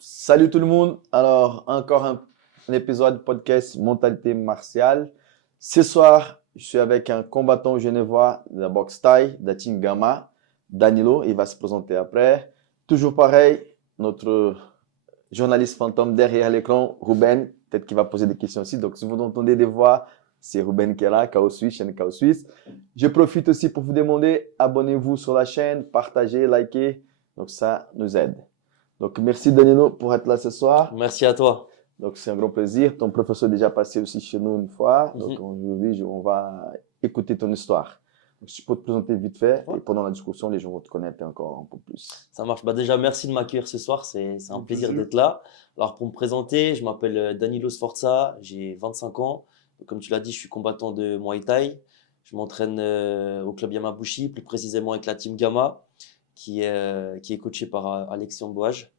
Salut tout le monde. Alors, encore un épisode podcast Mentalité martiale. Ce soir, je suis avec un combattant genevois de la boxe thaï, de la team Gamma, Danilo. Il va se présenter après. Toujours pareil, notre journaliste fantôme derrière l'écran, Ruben, peut-être qu'il va poser des questions aussi. Donc, si vous entendez des voix, c'est Ruben qui est là, KO Suisse, chaîne KO Suisse. Je profite aussi pour vous demander, abonnez-vous sur la chaîne, partagez, likez. Donc, ça nous aide. Donc, merci Danilo pour être là ce soir. Merci à toi. Donc, c'est un grand plaisir. Ton professeur est déjà passé aussi chez nous une fois. Donc, aujourd'hui, on va écouter ton histoire. Donc, si tu peux te présenter vite fait et pendant la discussion, les gens vont te connaître encore un peu plus. Ça marche. Déjà, merci de m'accueillir ce soir. C'est un plaisir d'être là. Alors, pour me présenter, je m'appelle Danilo Sforza. J'ai 25 ans. Comme tu l'as dit, je suis combattant de Muay Thai. Je m'entraîne au club Yamabushi, plus précisément avec la team Gamma, qui est coachée par Alexis Ambouage.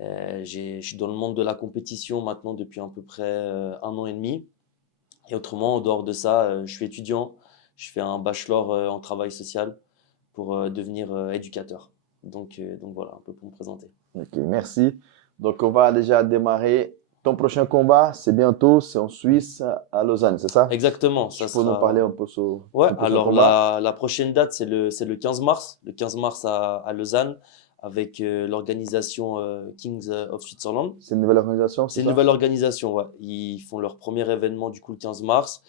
Je suis dans le monde de la compétition maintenant depuis à peu près 1 an et demi. Et autrement, en dehors de ça, je suis étudiant. Je fais un bachelor en travail social pour devenir éducateur. Donc voilà, un peu pour me présenter. Ok, merci. Donc, on va déjà démarrer. Ton prochain combat, c'est bientôt, c'est en Suisse, à Lausanne, c'est ça? Exactement, Tu ça peux nous sera. parler un peu sur Ouais, ton prochain alors combat? la prochaine date, c'est le 15 mars. Le 15 mars à Lausanne, avec l'organisation Kings of Switzerland. C'est une nouvelle organisation, C'est c'est une ça? nouvelle organisation, ouais. Ils font leur premier événement du coup le 15 mars.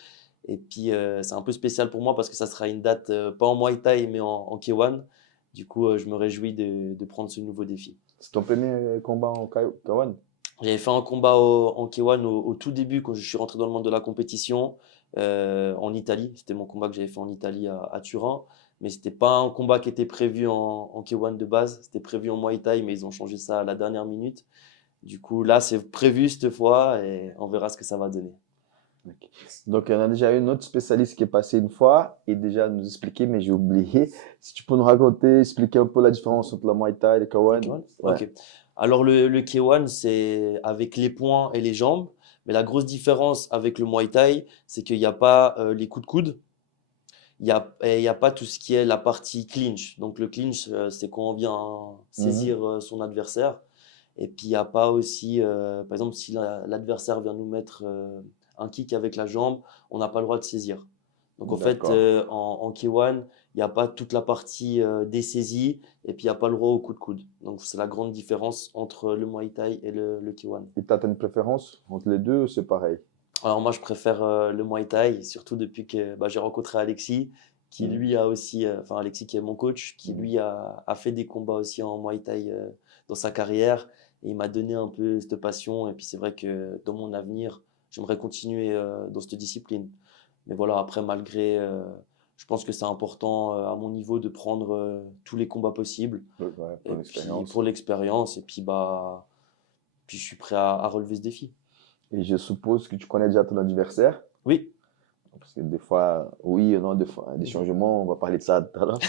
Et puis c'est un peu spécial pour moi parce que ça sera une date pas en Muay Thai mais en K1. Du coup, je me réjouis de prendre ce nouveau défi. C'est ton premier combat en Kawan? J'avais fait un combat en K1 au tout début quand je suis rentré dans le monde de la compétition en Italie. C'était mon combat que j'avais fait en Italie à Turin. Mais c'était pas un combat qui était prévu en K1 de base. C'était prévu en Muay Thai, mais ils ont changé ça à la dernière minute. Du coup, là, c'est prévu cette fois et on verra ce que ça va donner. Ok. Donc, on a déjà eu une autre spécialiste qui est passée une fois et déjà nous expliquer, mais j'ai oublié. Si tu peux nous raconter, expliquer un peu la différence entre la Muay Thai et le Kawan. K1? Ouais. Ok. Alors, le K1, c'est avec les poings et les jambes. Mais la grosse différence avec le Muay Thai, c'est qu'il n'y a pas les coups de coude. Il y a pas tout ce qui est la partie clinch. Donc, le clinch, c'est quand on vient Mhm. saisir son adversaire. Et puis, il n'y a pas aussi, par exemple, si l'adversaire vient nous mettre un kick avec la jambe, on n'a pas le droit de saisir. Donc, en fait, D'accord. en K1, il n'y a pas toute la partie des saisies et puis il n'y a pas le droit au coup de coude. Donc, c'est la grande différence entre le Muay Thai et le K1. Et t'as une préférence entre les deux ou c'est pareil? Alors, moi, je préfère le Muay Thai, surtout depuis que j'ai rencontré Alexis, qui Mhm. lui a aussi, enfin, Alexis qui est mon coach, qui Mhm. lui a fait des combats aussi en Muay Thai dans sa carrière. Et il m'a donné un peu cette passion. Et puis, c'est vrai que dans mon avenir, j'aimerais continuer dans cette discipline. Mais voilà, après, malgré, je pense que c'est important à mon niveau de prendre tous les combats possibles. Ouais, ouais, pour Et puis, l'expérience. pour l'expérience. Et puis je suis prêt à relever ce défi. Et je suppose que tu connais déjà ton adversaire. Oui. Parce que des fois, oui, non, des fois, des changements, on va parler de ça tout à l'heure.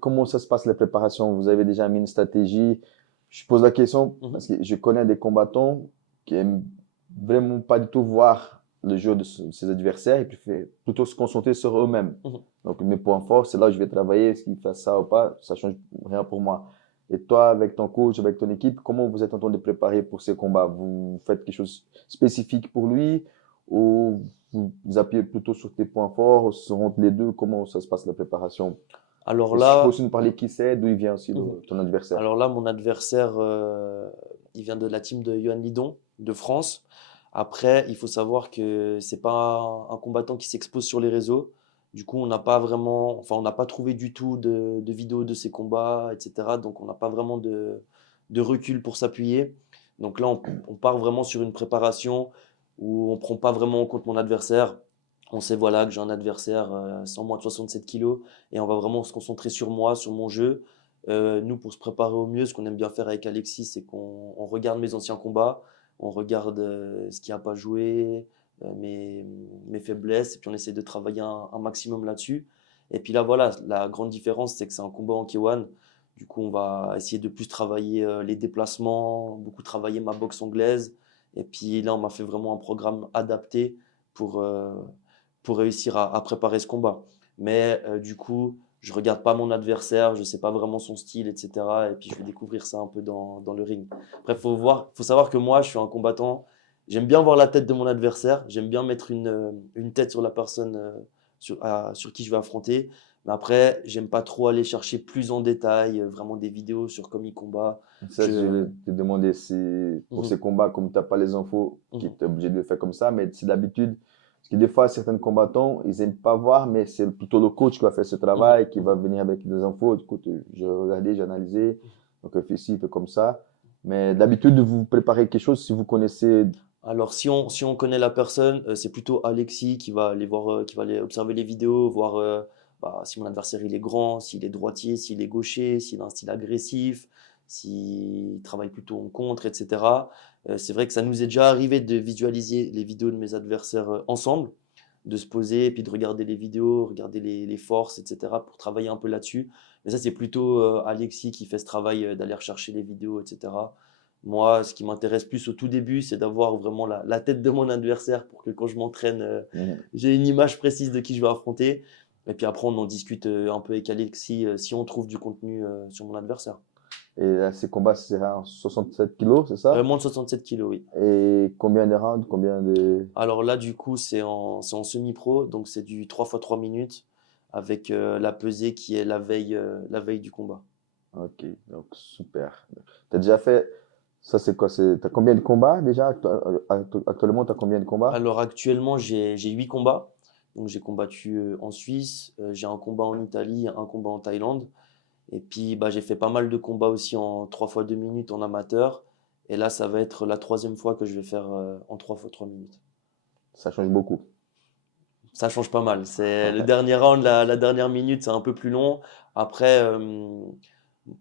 Comment ça se passe les préparations? Vous avez déjà mis une stratégie? Je pose la question parce que je connais des combattants qui aiment vraiment pas du tout voir le jeu de ses adversaires et puis plutôt se concentrer sur eux-mêmes. Donc, mes points forts, c'est là où je vais travailler. Est-ce qu'il fait ça ou pas? Ça change rien pour moi. Et toi, avec ton coach, avec ton équipe, comment vous êtes en train de préparer pour ces combats? Vous faites quelque chose de spécifique pour lui ou vous appuyez plutôt sur tes points forts, ou sur les deux? Comment ça se passe la préparation? Alors Et si tu peux là, aussi nous parler qui c'est, d'où il vient aussi mhm. ton adversaire. Alors là, mon adversaire, il vient de la team de Johan Lidon, de France. Après, il faut savoir que c'est pas un combattant qui s'expose sur les réseaux. Du coup, on n'a pas vraiment, enfin, on n'a pas trouvé du tout de vidéos de ses combats, etc. Donc, on n'a pas vraiment de recul pour s'appuyer. Donc là, on part vraiment sur une préparation où on prend pas vraiment en compte mon adversaire. On sait voilà que j'ai un adversaire sans moins de 67 kilos et on va vraiment se concentrer sur moi, sur mon jeu. Nous, pour se préparer au mieux, ce qu'on aime bien faire avec Alexis, c'est qu'on regarde mes anciens combats, on regarde ce qui n'a pas joué, mes faiblesses, et puis on essaie de travailler un maximum là-dessus. Et puis là, voilà, la grande différence, c'est que c'est un combat en K1. Du coup, on va essayer de plus travailler les déplacements, beaucoup travailler ma boxe anglaise. Et puis là, on m'a fait vraiment un programme adapté pour, euh, pour réussir à préparer ce combat. Mais du coup, je regarde pas mon adversaire, je sais pas vraiment son style, etc. Et puis je vais découvrir ça un peu dans le ring. Après, faut savoir que moi, je suis un combattant. J'aime bien voir la tête de mon adversaire. J'aime bien mettre une tête sur la personne sur qui je vais affronter. Mais après, j'aime pas trop aller chercher plus en détail, vraiment des vidéos sur comment il combat. Ça, je vais te demander si pour Mhm, ces combats, comme tu n'as pas les infos, qui mhm, t'es obligé de le faire comme ça, mais c'est d'habitude. Parce que des fois, certains combattants, ils n'aiment pas voir, mais c'est plutôt le coach qui va faire ce mhm, travail, qui va mhm. venir avec des infos. Écoute, j'ai regardé, j'ai analysé, donc fais ci, fais comme ça. Mais d'habitude, vous préparez quelque chose si vous connaissez. Alors, si on connaît la personne, c'est plutôt Alexis qui va aller voir, qui va aller observer les vidéos, voir bah, si mon adversaire il est grand, s'il est droitier, s'il est gaucher, s'il a un style agressif, s'il travaille plutôt en contre, etc. C'est vrai que ça nous est déjà arrivé de visualiser les vidéos de mes adversaires ensemble, de se poser et puis de regarder les vidéos, regarder les forces, etc. pour travailler un peu là-dessus. Mais ça, c'est plutôt Alexis qui fait ce travail d'aller rechercher les vidéos, etc. Moi, ce qui m'intéresse plus au tout début, c'est d'avoir vraiment la tête de mon adversaire pour que quand je m'entraîne, Mhm. j'ai une image précise de qui je vais affronter. Et puis après, on en discute un peu avec Alexis si on trouve du contenu sur mon adversaire. Et là, ces combats, c'est à 67 kilos, c'est ça? Moins de 67 kilos, oui. Et combien de rounds, combien de. Alors là, du coup, c'est en semi-pro, donc c'est du 3 fois 3 minutes avec la pesée qui est la veille du combat. Ok, donc super. T'as déjà fait. Ça, c'est quoi? T'as combien de combats déjà? Actuellement, t'as combien de combats? Alors actuellement, j'ai 8 combats. Donc j'ai combattu en Suisse, j'ai un combat en Italie, un combat en Thaïlande. Et puis bah, j'ai fait pas mal de combats aussi en 3 fois 2 minutes en amateur. Et là, ça va être la troisième fois que je vais faire en 3 fois 3 minutes. Ça change beaucoup. Ça change pas mal. C'est le dernier round, la dernière minute, c'est un peu plus long. Après,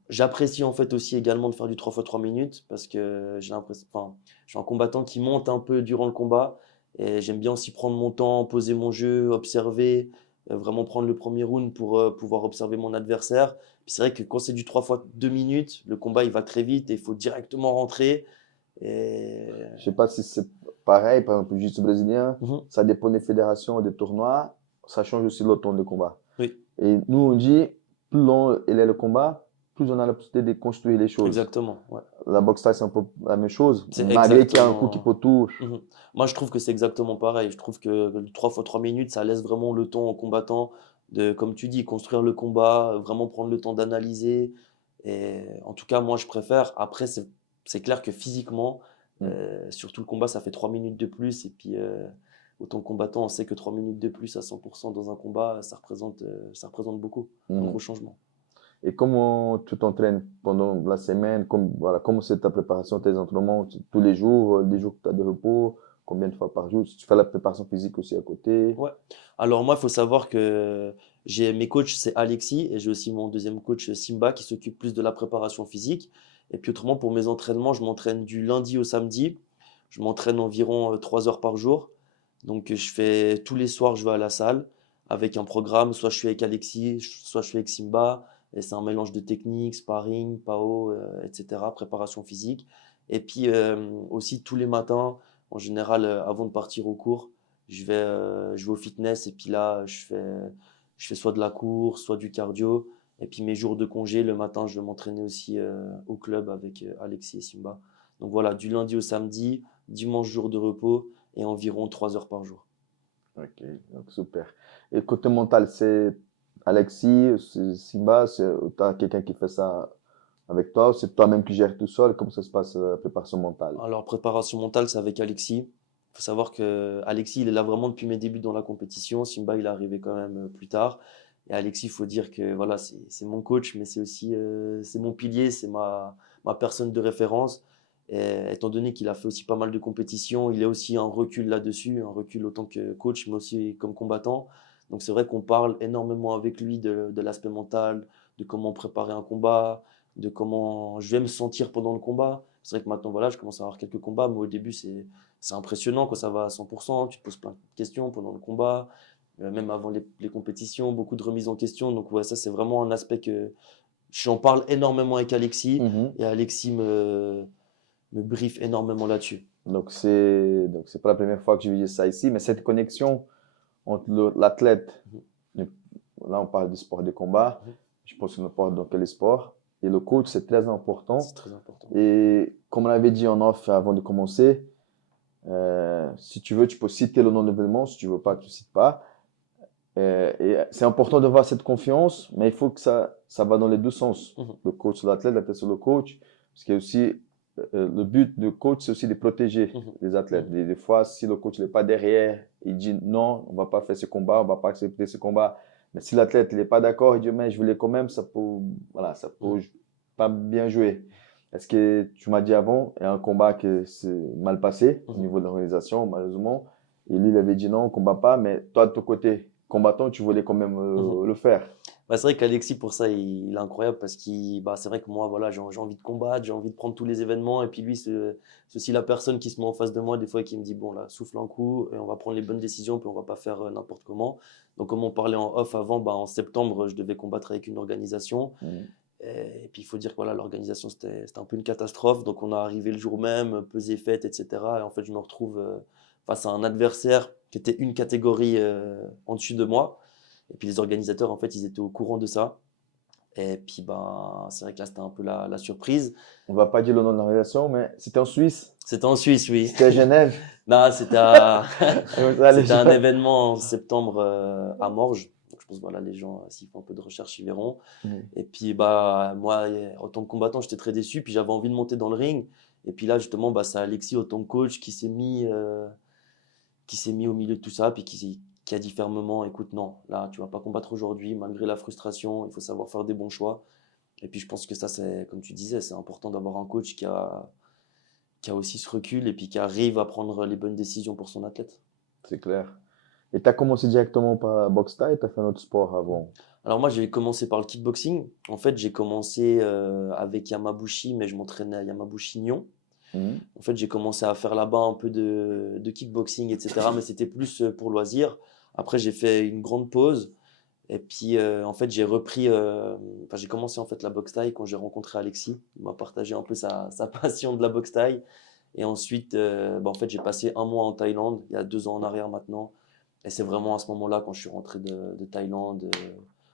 j'apprécie en fait aussi également de faire du 3 fois 3 minutes parce que j'ai l'impression, enfin, je suis un combattant qui monte un peu durant le combat et j'aime bien aussi prendre mon temps, poser mon jeu, observer, vraiment prendre le premier round pour pouvoir observer mon adversaire. Puis c'est vrai que quand c'est du 3 fois 2 minutes, le combat il va très vite et il faut directement rentrer. Et... Je sais pas si c'est pareil, par exemple, le jiu-jitsu brésilien, Mhm. ça dépend des fédérations et des tournois, ça change aussi le temps de combat. Oui, Et nous, on dit, plus long est le combat, plus on a la possibilité de construire les choses. exactement. Ouais. La boxe thaï, c'est un peu la même chose, C'est malgré qu'il y a un coup qui exactement. peut tout. Mhm. Moi, je trouve que c'est exactement pareil. Je trouve que le 3 fois 3 minutes, ça laisse vraiment le temps aux combattants de, comme tu dis, construire le combat, vraiment prendre le temps d'analyser. Et en tout cas, moi, je préfère. Après, c'est clair que physiquement, Mm. surtout le combat, ça fait 3 minutes de plus. Et puis, autant que combattant, on sait que 3 minutes de plus à 100% dans un combat, ça représente beaucoup, un gros Mhm. changement. Et comment tu t'entraînes pendant la semaine, voilà, comment c'est ta préparation, tes entraînements, tous les jours, les jours que tu as de repos, combien de fois par jour, si tu fais la préparation physique aussi à côté. Ouais. Alors moi, il faut savoir que j'ai mes coachs, c'est Alexis, et j'ai aussi mon deuxième coach, Simba, qui s'occupe plus de la préparation physique. Et puis autrement, pour mes entraînements, je m'entraîne du lundi au samedi. Je m'entraîne environ 3 heures par jour. Donc je fais tous les soirs, je vais à la salle avec un programme. Soit je suis avec Alexis, soit je suis avec Simba. Et c'est un mélange de techniques, sparring, PAO, etc., préparation physique. Et puis aussi tous les matins, en général, avant de partir au cours, je vais au fitness et puis là, je fais soit de la course, soit du cardio. Et puis mes jours de congé, le matin, je vais m'entraîner aussi au club avec Alexis et Simba. Donc voilà, du lundi au samedi, dimanche jour de repos et environ 3 heures par jour. Ok, donc super. Et côté mental, c'est Alexis, c'est Simba, tu as quelqu'un qui fait ça avec toi, ou c'est toi-même qui gères tout seul, comment ça se passe la préparation mentale? Alors, préparation mentale, c'est avec Alexis. Il faut savoir que Alexis, il est là vraiment depuis mes débuts dans la compétition. Simba, il est arrivé quand même plus tard. Et Alexis, il faut dire que voilà, c'est mon coach, mais c'est aussi c'est mon pilier, c'est ma personne de référence. Et étant donné qu'il a fait aussi pas mal de compétitions, il a aussi un recul là-dessus, un recul autant que coach, mais aussi comme combattant. Donc c'est vrai qu'on parle énormément avec lui de l'aspect mental, de comment préparer un combat, de comment je vais me sentir pendant le combat. C'est vrai que maintenant, voilà, je commence à avoir quelques combats, mais au début, c'est impressionnant quand ça va à 100%. Tu te poses plein de questions pendant le combat, même avant les compétitions, beaucoup de remises en question. Donc, ouais, ça, c'est vraiment un aspect que j'en parle énormément avec Alexis Mhm. et Alexis me briefe énormément là-dessus. Donc c'est pas la première fois que je vis ça ici, mais cette connexion entre l'athlète, Mhm. là, on parle du sport de combat. Je pense que n'importe dans quel sport. Et le coach, c'est très important. C'est très important. Et comme on l'avait dit en off avant de commencer, si tu veux, tu peux citer le nom de l'événement. Si tu veux pas, tu cites pas. Et c'est important de voir cette confiance, mais il faut que ça va dans les deux sens. Le coach sur l'athlète, l'athlète sur le coach. Parce qu'il y a aussi, le but du coach, c'est aussi de protéger les athlètes. Des fois, si le coach n'est pas derrière, il dit non, on va pas faire ce combat, on va pas accepter ce combat. Mais si l'athlète n'est pas d'accord, il dit mais je voulais quand même, ça peut, voilà, ça peut pas bien jouer. Est-ce que tu m'as dit avant, il y a un combat qui s'est mal passé au niveau de l'organisation, malheureusement. Et lui, il avait dit non, on combat pas, mais toi, de ton côté, combattant, tu voulais quand même le faire. Bah, c'est vrai qu'Alexis, pour ça, il est incroyable parce que bah, c'est vrai que moi, voilà, j'ai envie de combattre, j'ai envie de prendre tous les événements. Et puis lui, c'est aussi la personne qui se met en face de moi, des fois, et qui me dit, bon, là, souffle un coup, et on va prendre les bonnes décisions, puis on va pas faire n'importe comment. Donc, comme on parlait en off avant, bah, en septembre, je devais combattre avec une organisation. Et puis, il faut dire que voilà, l'organisation, c'était un peu une catastrophe. Donc, on est arrivé le jour même, pesé, fête, etc. Et en fait, je me retrouve face à un adversaire qui était une catégorie en dessus de moi. Et puis, les organisateurs, en fait, ils étaient au courant de ça. Et puis, ben, c'est vrai que là, c'était un peu la surprise. On va pas dire le nom de l'organisation, mais c'était en Suisse. C'était en Suisse, oui. C'était à Genève. Non, c'était un événement en septembre à Morges. Donc, je pense voilà, les gens, s'ils font un peu de recherche, ils verront. Et puis, bah, moi, en tant que combattant, j'étais très déçu. Puis, j'avais envie de monter dans le ring. Et puis là, justement, bah, c'est Alexis, en tant que coach, qui s'est mis au milieu de tout ça. Puis qui a dit fermement, écoute, non, là, tu vas pas combattre aujourd'hui, malgré la frustration. Il faut savoir faire des bons choix. Et puis, je pense que ça, c'est, comme tu disais, c'est important d'avoir un coach qui a aussi ce recul et puis qui arrive à prendre les bonnes décisions pour son athlète. C'est clair. Et tu as commencé directement par la boxe thaï, tu as fait un autre sport avant? Alors moi, j'ai commencé par le kickboxing. En fait, j'ai commencé avec Yamabushi, mais je m'entraînais à Yamabushi Nyon. En fait, j'ai commencé à faire là-bas un peu de kickboxing, etc. Mais c'était plus pour loisir. Après, j'ai fait une grande pause. Et puis, en fait, j'ai commencé en fait la boxe thaï quand j'ai rencontré Alexis. Il m'a partagé un peu sa passion de la boxe thaï. Et ensuite, en fait, j'ai passé un mois en Thaïlande, il y a 2 ans en arrière maintenant. Et c'est vraiment à ce moment-là, quand je suis rentré de Thaïlande,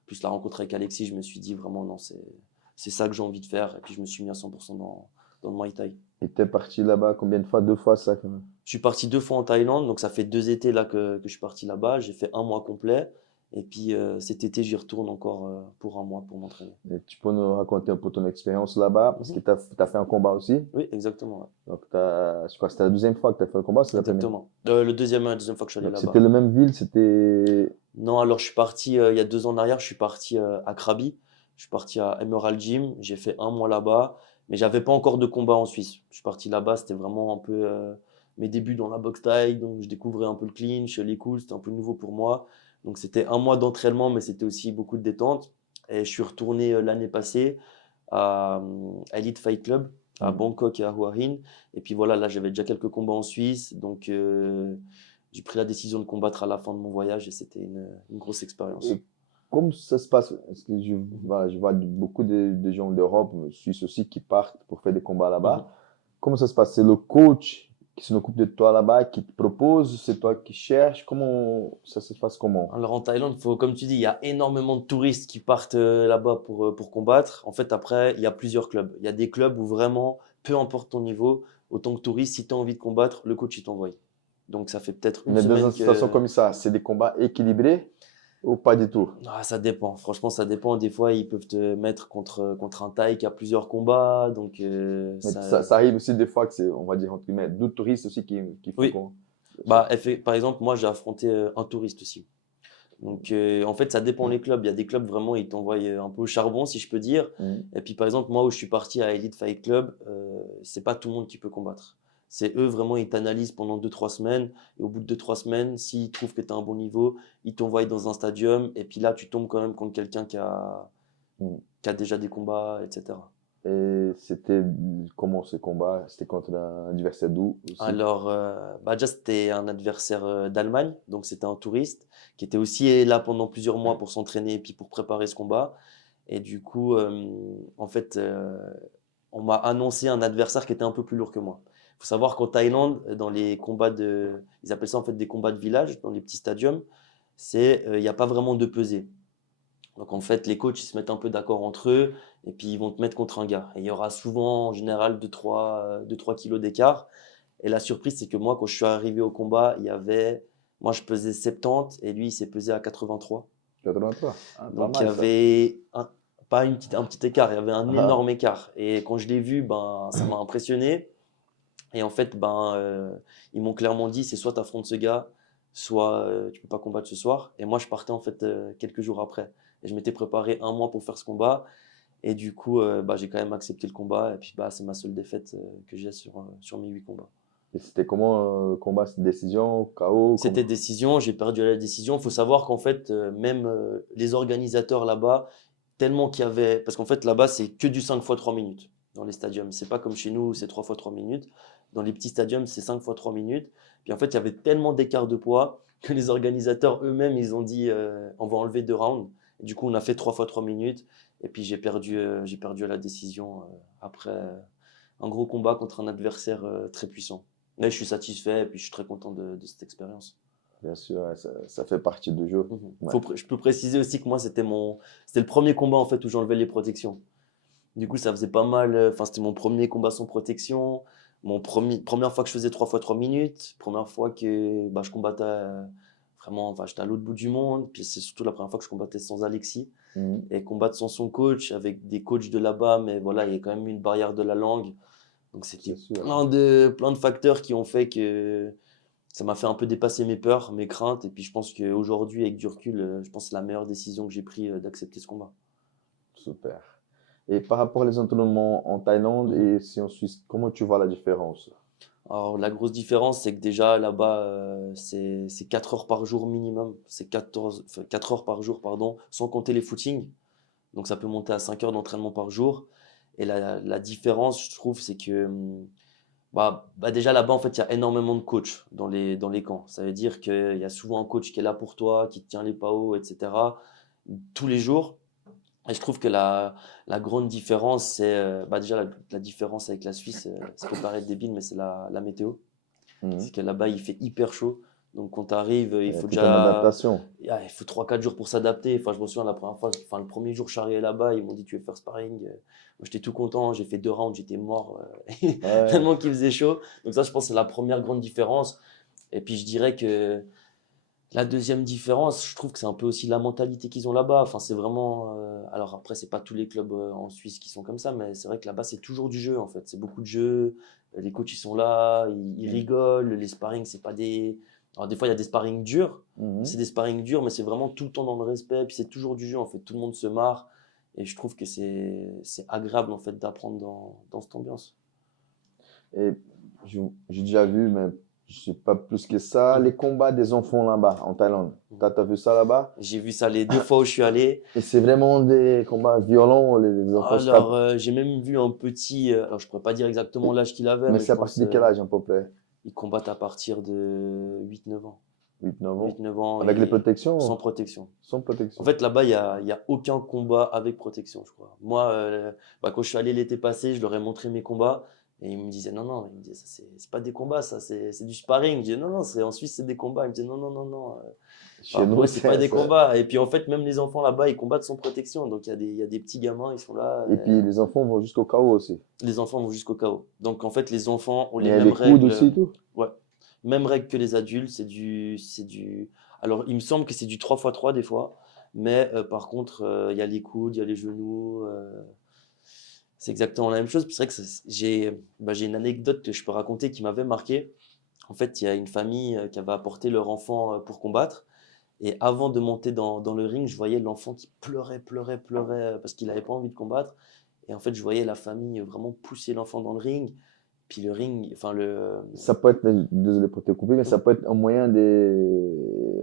plus la rencontre avec Alexis, je me suis dit vraiment, non, c'est ça que j'ai envie de faire. Et puis, je me suis mis à 100% dans le Muay Thai. Et tu es parti là-bas combien de fois? 2 fois ça quand même. Je suis parti 2 fois en Thaïlande, donc ça fait 2 étés là que je suis parti là-bas. J'ai fait un mois complet. Et puis cet été, j'y retourne encore pour un mois pour m'entraîner. Et tu peux nous raconter un peu ton expérience là-bas? Parce que tu as fait un combat aussi. Oui, exactement. Ouais. Donc, je crois que c'était la deuxième fois que tu as fait le combat. Exactement. La deuxième fois que je suis allé là-bas. C'était la même ville? C'était... Non, alors je suis parti, il y a 2 ans en arrière, je suis parti à Krabi. Je suis parti à Emerald Gym. J'ai fait un mois là-bas. Mais j'avais pas encore de combat en Suisse. Je suis parti là-bas, c'était vraiment un peu mes débuts dans la boxe thaï. Donc je découvrais un peu le clinch, les coups, c'était un peu nouveau pour moi. Donc c'était un mois d'entraînement, mais c'était aussi beaucoup de détente. Et je suis retourné l'année passée à Elite Fight Club, à Bangkok et à Hua Hin. Et puis voilà, là j'avais déjà quelques combats en Suisse. Donc j'ai pris la décision de combattre à la fin de mon voyage et c'était une grosse expérience. Et comment ça se passe? Parce que je vois beaucoup de gens d'Europe, Suisse aussi, qui partent pour faire des combats là-bas. Comment ça se passe? C'est le coach qui s'occupe de toi là-bas, qui te propose, c'est toi qui cherches? Comment ça se passe comment? Alors en Thaïlande, comme tu dis, il y a énormément de touristes qui partent là-bas pour combattre. En fait, après, il y a plusieurs clubs. Il y a des clubs où vraiment, peu importe ton niveau, autant que touriste, si tu as envie de combattre, le coach il t'envoie. Donc ça fait peut-être une Mais semaine dans une situation comme ça, c'est des combats équilibrés ou pas du tout? Ça dépend. Franchement, ça dépend. Des fois, ils peuvent te mettre contre un Thaï qui a plusieurs combats. Donc, Mais ça arrive aussi des fois que c'est, on va dire, entre guillemets, d'autres touristes aussi qui font oui. Par exemple, moi, j'ai affronté un touriste aussi. Donc, en fait, ça dépend les clubs. Il y a des clubs vraiment, ils t'envoient un peu au charbon, si je peux dire. Et puis, par exemple, moi, où je suis parti à Elite Fight Club, c'est pas tout le monde qui peut combattre. C'est eux, vraiment, ils t'analysent pendant 2-3 semaines. Et au bout de 2-3 semaines, s'ils trouvent que tu as un bon niveau, ils t'envoient dans un stadium. Et puis là, tu tombes quand même contre quelqu'un qui a déjà des combats, etc. Et c'était comment ce combat? C'était contre un adversaire d'où aussi? Alors, déjà, c'était un adversaire d'Allemagne. Donc, c'était un touriste qui était aussi là pendant plusieurs mois pour s'entraîner et puis pour préparer ce combat. Et du coup, en fait, on m'a annoncé un adversaire qui était un peu plus lourd que moi. Il faut savoir qu'en Thaïlande, dans les combats ils appellent ça en fait des combats de village, dans les petits stadiums, il n'y a pas vraiment de pesée. Donc en fait, les coachs ils se mettent un peu d'accord entre eux et puis ils vont te mettre contre un gars. Et il y aura souvent en général 2-3 kilos d'écart. Et la surprise, c'est que moi, quand je suis arrivé au combat, moi je pesais 70 et lui il s'est pesé à 83. 83. Ah, pas Donc il y mal ça. avait pas un petit écart, il y avait un Ah, énorme écart. Et quand je l'ai vu, ben, ça m'a impressionné. Et en fait, ben, ils m'ont clairement dit, c'est soit tu affrontes ce gars, soit tu peux pas combattre ce soir. Et moi, je partais en fait quelques jours après. Et je m'étais préparé un mois pour faire ce combat. Et du coup, bah, j'ai quand même accepté le combat. Et puis, bah, c'est ma seule défaite que j'ai sur mes 8 combats. et c'était comment le combat? C'était décision, KO, C'était décision, j'ai perdu à la décision. Il faut savoir qu'en fait, même les organisateurs là-bas, tellement qu'il y avait. Parce qu'en fait, là-bas, c'est que du 5 fois 3 minutes dans les stadiums. C'est pas comme chez nous, où c'est 3 fois 3 minutes. Dans les petits stadiums, c'est 5 fois 3 minutes. Puis en fait, il y avait tellement d'écart de poids que les organisateurs eux-mêmes, ils ont dit on va enlever 2 rounds. Et du coup, on a fait 3 fois 3 minutes. Et puis j'ai perdu à la décision après un gros combat contre un adversaire très puissant. Mais je suis satisfait et puis je suis très content de cette expérience. bien sûr, ouais, ça fait partie du jeu. Mhm. Ouais. Je peux préciser aussi que moi, c'était le premier combat en fait où j'enlevais les protections. Du coup, ça faisait pas mal. Enfin, c'était mon premier combat sans protection. Première fois que je faisais 3 fois 3 minutes. Première fois que bah, je combattais vraiment. Enfin, j'étais à l'autre bout du monde. Puis c'est surtout la première fois que je combattais sans Alexis. Mhm. Et combattre sans son coach, avec des coachs de là-bas. Mais voilà, il y a quand même une barrière de la langue. Donc, C'est c'était sûr. plein de facteurs qui ont fait que ça m'a fait un peu dépasser mes peurs, mes craintes. Et puis je pense qu'aujourd'hui, avec du recul, je pense que c'est la meilleure décision que j'ai prise d'accepter ce combat. Super. Et par rapport aux entraînements en Thaïlande Mhm. et si en Suisse, comment tu vois la différence? Alors la grosse différence, c'est que déjà là-bas, c'est 4 heures par jour minimum. C'est 4 heures par jour, pardon, sans compter les footings. Donc ça peut monter à 5 heures d'entraînement par jour. Et la différence, je trouve, c'est que déjà là-bas, en fait, il y a énormément de coachs dans les camps. Ça veut dire qu'il y a souvent un coach qui est là pour toi, qui te tient les PAO, etc. tous les jours. Et je trouve que la grande différence, c'est déjà la différence avec la Suisse, ça peut paraître débile, mais c'est la météo. Mhm. C'est que là-bas, il fait hyper chaud. Donc quand tu arrives, Il y a toute une adaptation. il faut 3-4 jours pour s'adapter. Enfin, je me souviens la première fois, enfin, le premier jour, je suis arrivé là-bas, ils m'ont dit tu veux faire sparring. Moi, j'étais tout content, j'ai fait 2 rounds, j'étais mort, Ouais. tellement qu'il faisait chaud. Donc ça, je pense que c'est la première grande différence. Et puis je dirais que la deuxième différence, je trouve que c'est un peu aussi la mentalité qu'ils ont là-bas. Enfin, c'est vraiment. Alors après, c'est pas tous les clubs en Suisse qui sont comme ça, mais c'est vrai que là-bas, c'est toujours du jeu en fait. C'est beaucoup de jeu. Les coachs, ils sont là, ils Mhm. rigolent. Les sparring, c'est pas des. Alors des fois, il y a des sparring durs. C'est Mhm. des sparring durs, mais c'est vraiment tout le temps dans le respect. Puis c'est toujours du jeu en fait. Tout le monde se marre. Et je trouve que c'est agréable en fait d'apprendre dans cette ambiance. Et j'ai déjà vu, mais je sais pas plus que ça, les Mhm. combats des enfants là-bas, en Thaïlande. Mhm. T'as vu ça là-bas? J'ai vu ça les 2 fois où je suis allé. Et c'est vraiment des combats violents, les enfants se Alors, tapent. j'ai même vu un petit, alors je pourrais pas dire exactement Et- l'âge qu'il avait, Mais mais c'est je à pense partir de quel âge à peu près? ils combattent à partir de 8-9 ans. 8-9 ans. 8-9 ans Avec les et sans protections? protection. Sans En protection. fait, là-bas, il y a aucun combat avec protection, je crois. Moi, quand je suis allé l'été passé, je leur ai montré mes combats et ils me disaient non, non, ils me disaient ça, c'est pas des combats, ça, c'est du sparring. Je disais non, non, en Suisse, c'est des combats. Ils me disaient non, non, non, non. Chez Enfin, pour nous, eux, c'est pas des c'est. combats. Et puis, en fait, même les enfants là-bas, ils combattent sans protection. Donc, il y a des petits gamins, ils sont là. Et puis les enfants vont jusqu'au chaos aussi. Les enfants vont jusqu'au chaos. Donc en fait, les enfants ont Mais il les y a mêmes des coudes règles. aussi et tout. Ouais, mêmes règles que les adultes. Alors il me semble que c'est du 3 fois 3 des fois. Mais par contre, il y a les coudes, il y a les genoux. C'est exactement la même chose. Puis c'est vrai que j'ai une anecdote que je peux raconter qui m'avait marqué. En fait, il y a une famille qui avait apporté leur enfant pour combattre. Et avant de monter dans le ring, je voyais l'enfant qui pleurait, pleurait, pleurait parce qu'il n'avait pas envie de combattre. Et en fait, je voyais la famille vraiment pousser l'enfant dans le ring. Puis le ring, enfin le. Ça peut être, désolé pour te couper, mais ça peut être un moyen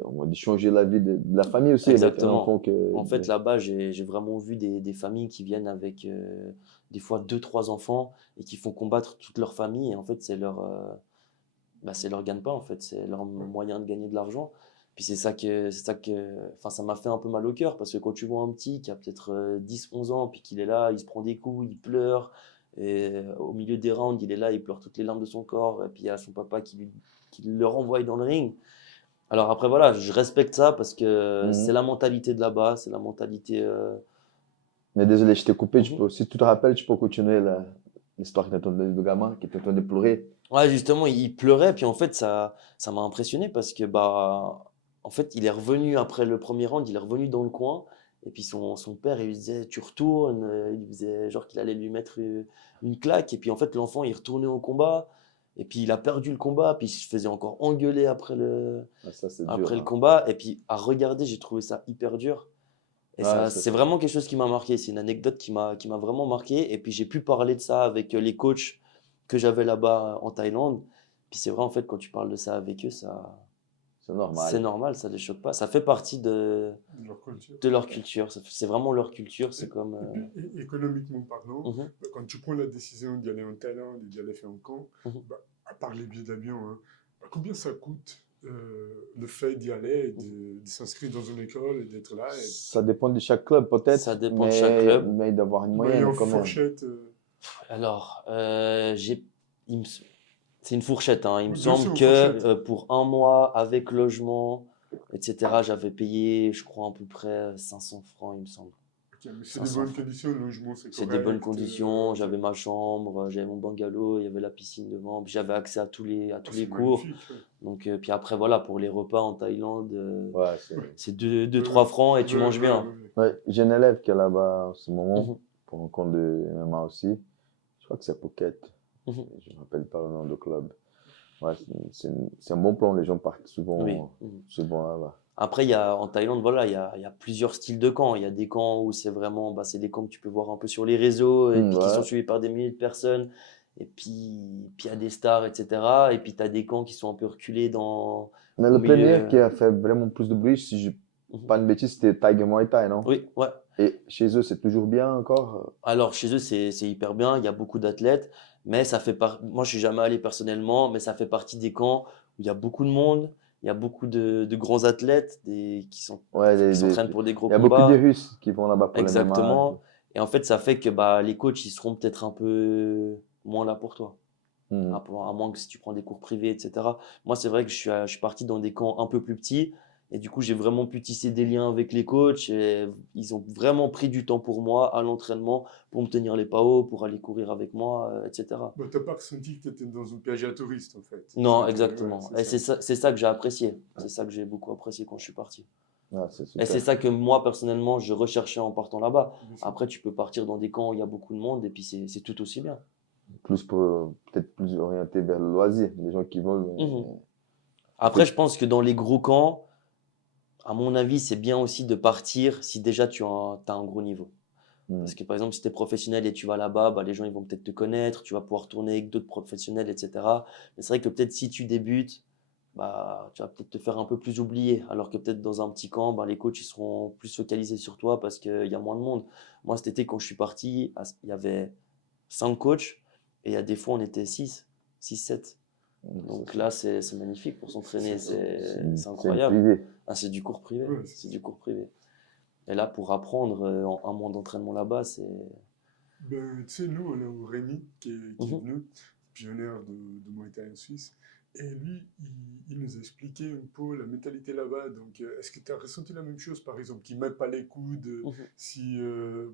on va dire, changer la vie de la famille aussi avec un enfant Exactement. que. En fait, là-bas, j'ai vraiment vu des familles qui viennent avec des fois 2-3 enfants et qui font combattre toute leur famille. Et en fait, c'est leur gagne-pain, en fait. C'est leur moyen de gagner de l'argent. Puis enfin, ça m'a fait un peu mal au cœur parce que quand tu vois un petit qui a peut-être 10-11 ans, puis qu'il est là, il se prend des coups, il pleure, et au milieu des rounds, il est là, il pleure toutes les larmes de son corps, et puis il y a son papa qui le renvoie dans le ring. Alors après, voilà, je respecte ça parce que c'est Mhm. la mentalité de là-bas, c'est la mentalité. Mais désolé, je t'ai coupé. Mhm. Si tu te rappelles, tu peux continuer l'histoire de gamin qui était en train de pleurer. Ouais, justement, il pleurait, puis en fait, ça m'a impressionné parce que, bah, en fait, il est revenu après le premier round, il est revenu dans le coin, et puis son père, il lui disait, tu retournes, il faisait genre qu'il allait lui mettre une claque, et puis en fait, l'enfant, il retournait au combat, et puis il a perdu le combat, puis il se faisait encore engueuler Ah, ça, c'est après dur, le hein. combat, et puis à regarder, j'ai trouvé ça hyper dur, et Ouais, ça, c'est vraiment quelque chose qui m'a marqué, c'est une anecdote qui m'a vraiment marqué, et puis j'ai pu parler de ça avec les coachs que j'avais là-bas en Thaïlande. Puis c'est vrai, en fait, quand tu parles de ça avec eux, c'est c'est normal. normal, ça les choque pas. Ça fait partie de leur culture. de leur culture. C'est vraiment leur culture. Et, C'est comme. et puis, économiquement parlant, Mhm, bah, quand tu prends la décision d'y aller en Thaïlande et d'y aller faire un camp, mhm. bah, à part les billets d'avion, hein, bah, combien ça coûte le fait d'y aller, et de s'inscrire dans une école et d'être là et... Ça dépend de chaque club, Ça peut-être, dépend de chaque club. mais d'avoir une Moyen moyenne quand même. fourchette, Alors, il me s- c'est une fourchette, hein. Il me bien sûr, semble une que fourchette. pour un mois, avec logement, etc., j'avais payé, je crois, à peu près 500 francs, il me semble. Ok, mais c'est des 500 bonnes francs. conditions, le logement c'est C'est des bonnes correct. conditions, j'avais ma chambre, j'avais mon bungalow, il y avait la piscine devant, puis j'avais accès à Ah, tous c'est les cours. magnifique. Ouais. Donc, puis après, voilà, pour les repas en Thaïlande, Ouais, Ouais, c'est 2 ouais, 3 francs et ouais, tu manges bien. ouais. ouais, j'ai un élève qui est là-bas en ce moment, Mhm, pour un compte de MMA aussi. Je crois que c'est Phuket. mhm. Je ne me rappelle pas le nom de club. Ouais, c'est un bon plan. Les gens partent Oui. souvent, Mhm. souvent là-bas. Après, en Thaïlande, voilà, il y a plusieurs styles de camps. Il y a des camps où c'est vraiment, bah, c'est des camps que tu peux voir un peu sur les réseaux et puis qui sont Ouais. suivis par des milliers de personnes. Et puis il y a des stars, etc. Et puis tu as des camps qui sont un peu reculés Mais au le milieu. premier qui a fait vraiment plus de bruit, si je ne dis Mhm. pas une bêtise, c'était Tiger Muay Thai, non? Oui, ouais. Et chez eux, c'est toujours bien encore? Alors, chez eux, c'est hyper bien. Il y a beaucoup d'athlètes, mais ça fait moi, je suis jamais allé personnellement, mais ça fait partie des camps où il y a beaucoup de monde, il y a beaucoup de grands athlètes Ouais, qui s'entraînent pour des gros il y a beaucoup de combats. Russes qui vont là-bas pour le MMA et tout. Exactement. Et en fait, ça fait que bah, les coachs, ils seront peut-être un peu moins là pour toi. Hmm. À moins que si tu prends des cours privés, etc. Moi, c'est vrai que je suis parti dans des camps un peu plus petits. Et du coup, j'ai vraiment pu tisser des liens avec les coachs. Et ils ont vraiment pris du temps pour moi à l'entraînement, pour me tenir les pas hauts, pour aller courir avec moi, etc. Bah, t'as pas ressenti que tu étais dans une plage à touristes en fait. Non, Ouais, exactement. c'est Et ça. c'est ça que j'ai apprécié. C'est ça que j'ai beaucoup apprécié quand je suis parti. Ah, c'est Et c'est super. ça que moi, personnellement, je recherchais en partant là-bas. Bien sûr. Après, tu peux partir dans des camps où il y a beaucoup de monde et puis c'est tout aussi bien. Plus pour, peut-être plus orienté vers le loisir. Les gens qui veulent. Mhm. Parce Après, que, je pense que dans les gros camps, à mon avis, c'est bien aussi de partir si déjà as un gros niveau. hmm. Parce que par exemple, si tu es professionnel et tu vas là-bas, bah, les gens ils vont peut-être te connaître, tu vas pouvoir tourner avec d'autres professionnels, etc. Mais c'est vrai que peut-être si tu débutes, bah, tu vas peut-être te faire un peu plus oublier. Alors que peut-être dans un petit camp, bah, les coachs ils seront plus focalisés sur toi parce qu'il y a moins de monde. Moi, cet été, quand je suis parti, il y avait 5 coachs et il y a des fois on était 6 7. Donc C'est là, c'est magnifique pour s'entraîner, c'est c'est une incroyable. privée. Ah, c'est du cours privé, Ouais, c'est du cours privé. Et là, pour apprendre en un mois d'entraînement là-bas, c'est. ben, tu sais, nous, on a eu Rémi qui est Mhm, venu, pionnier de Muay Thai en Suisse. Et lui, il nous a expliqué un peu la mentalité là-bas. Donc, est-ce que tu as ressenti la même chose, par exemple, qu'ils ne mettent pas les coudes mhm, si,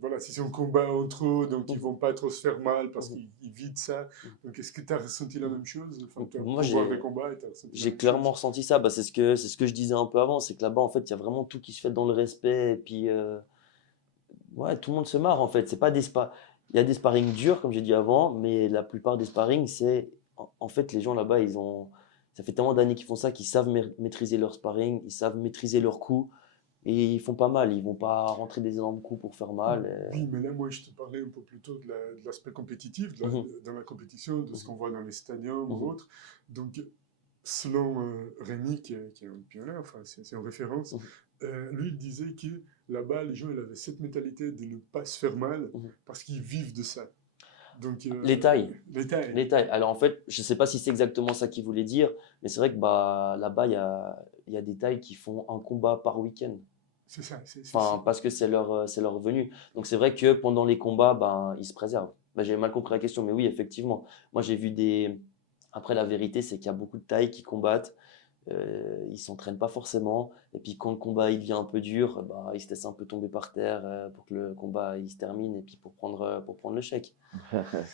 voilà, si c'est un combat entre eux, donc ils ne mhm, vont pas trop se faire mal parce mhm, qu'ils vident ça. mhm. Donc, est-ce que tu as ressenti la même chose? Enfin, tu as Moi, pu voir des combats et tu as ressenti la j'ai même clairement chose? ressenti ça. Bah, c'est ce que je disais un peu avant, c'est que là-bas, en fait, il y a vraiment tout qui se fait dans le respect. Et puis, ouais, tout le monde se marre, en fait. C'est pas Il y a des sparring durs, comme j'ai dit avant, mais la plupart des sparring, en fait, les gens là-bas, ça fait tellement d'années qu'ils font ça, qu'ils savent maîtriser leur sparring, ils savent maîtriser leurs coups, et ils font pas mal. Ils vont pas rentrer des énormes coups pour faire mal. Oui, mais là, moi, je te parlais un peu plus tôt de l'aspect compétitif, Mhm, dans la compétition, de ce mhm, qu'on voit dans les stadiums ou mhm, autres. Donc, selon Rémi, qui est un pionnier, enfin, c'est en référence, mhm, lui, il disait que là-bas, les gens, ils avaient cette mentalité de ne pas se faire mal mhm. parce qu'ils vivent de ça. Donc, Les tailles. les tailles, Les tailles. Alors en fait, je ne sais pas si c'est exactement ça qu'il voulait dire, mais c'est vrai que bah, là-bas, il y a des tailles qui font un combat par week-end. c'est ça. Enfin, parce que c'est leur revenu. Donc c'est vrai que pendant les combats, ben, ils se préservent. Ben, j'avais mal compris la question, mais oui, effectivement. Moi, j'ai vu des. Après, la vérité, c'est qu'il y a beaucoup de tailles qui combattent. Ils s'entraînent pas forcément. Et puis quand le combat il devient un peu dur, bah, ils se laissent un peu tomber par terre pour que le combat il se termine et puis pour prendre le chèque.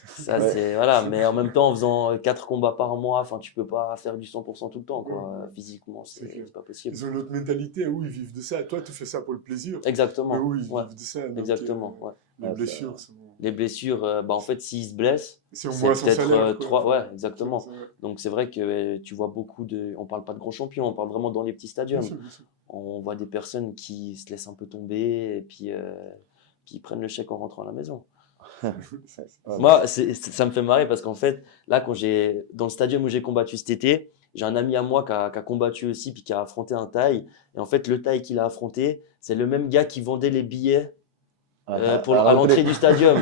Ça, Ouais. c'est, voilà. Mais en même temps, en faisant 4 combats par mois, enfin, tu peux pas faire du 100% tout le temps, quoi. Ouais. Physiquement, C'est clair. c'est pas possible. Ils ont notre mentalité, où ils vivent de ça. Toi, tu fais ça pour le plaisir, mais Exactement. eux, ils Ouais. vivent de ça. Donc, Exactement. Ouais. les Ah, blessures sont. Les blessures, bah, en fait, s'ils se blessent, C'est au c'est moins son peut-être salaire, quoi. 3. Ouais, exactement. Ouais. Donc, c'est vrai que tu vois beaucoup de. On parle pas de grands champions, on parle vraiment dans les petits Bien stadiums. sûr, bien sûr. On voit des personnes qui se laissent un peu tomber et puis ils prennent le chèque en rentrant à la maison. Ouais. Moi, ça me fait marrer parce qu'en fait, là, dans le stadium où j'ai combattu cet été, j'ai un ami à moi qui a combattu aussi puis qui a affronté un Thaï. Et en fait, le Thaï qu'il a affronté, c'est le même gars qui vendait les billets à l'entrée du stadium.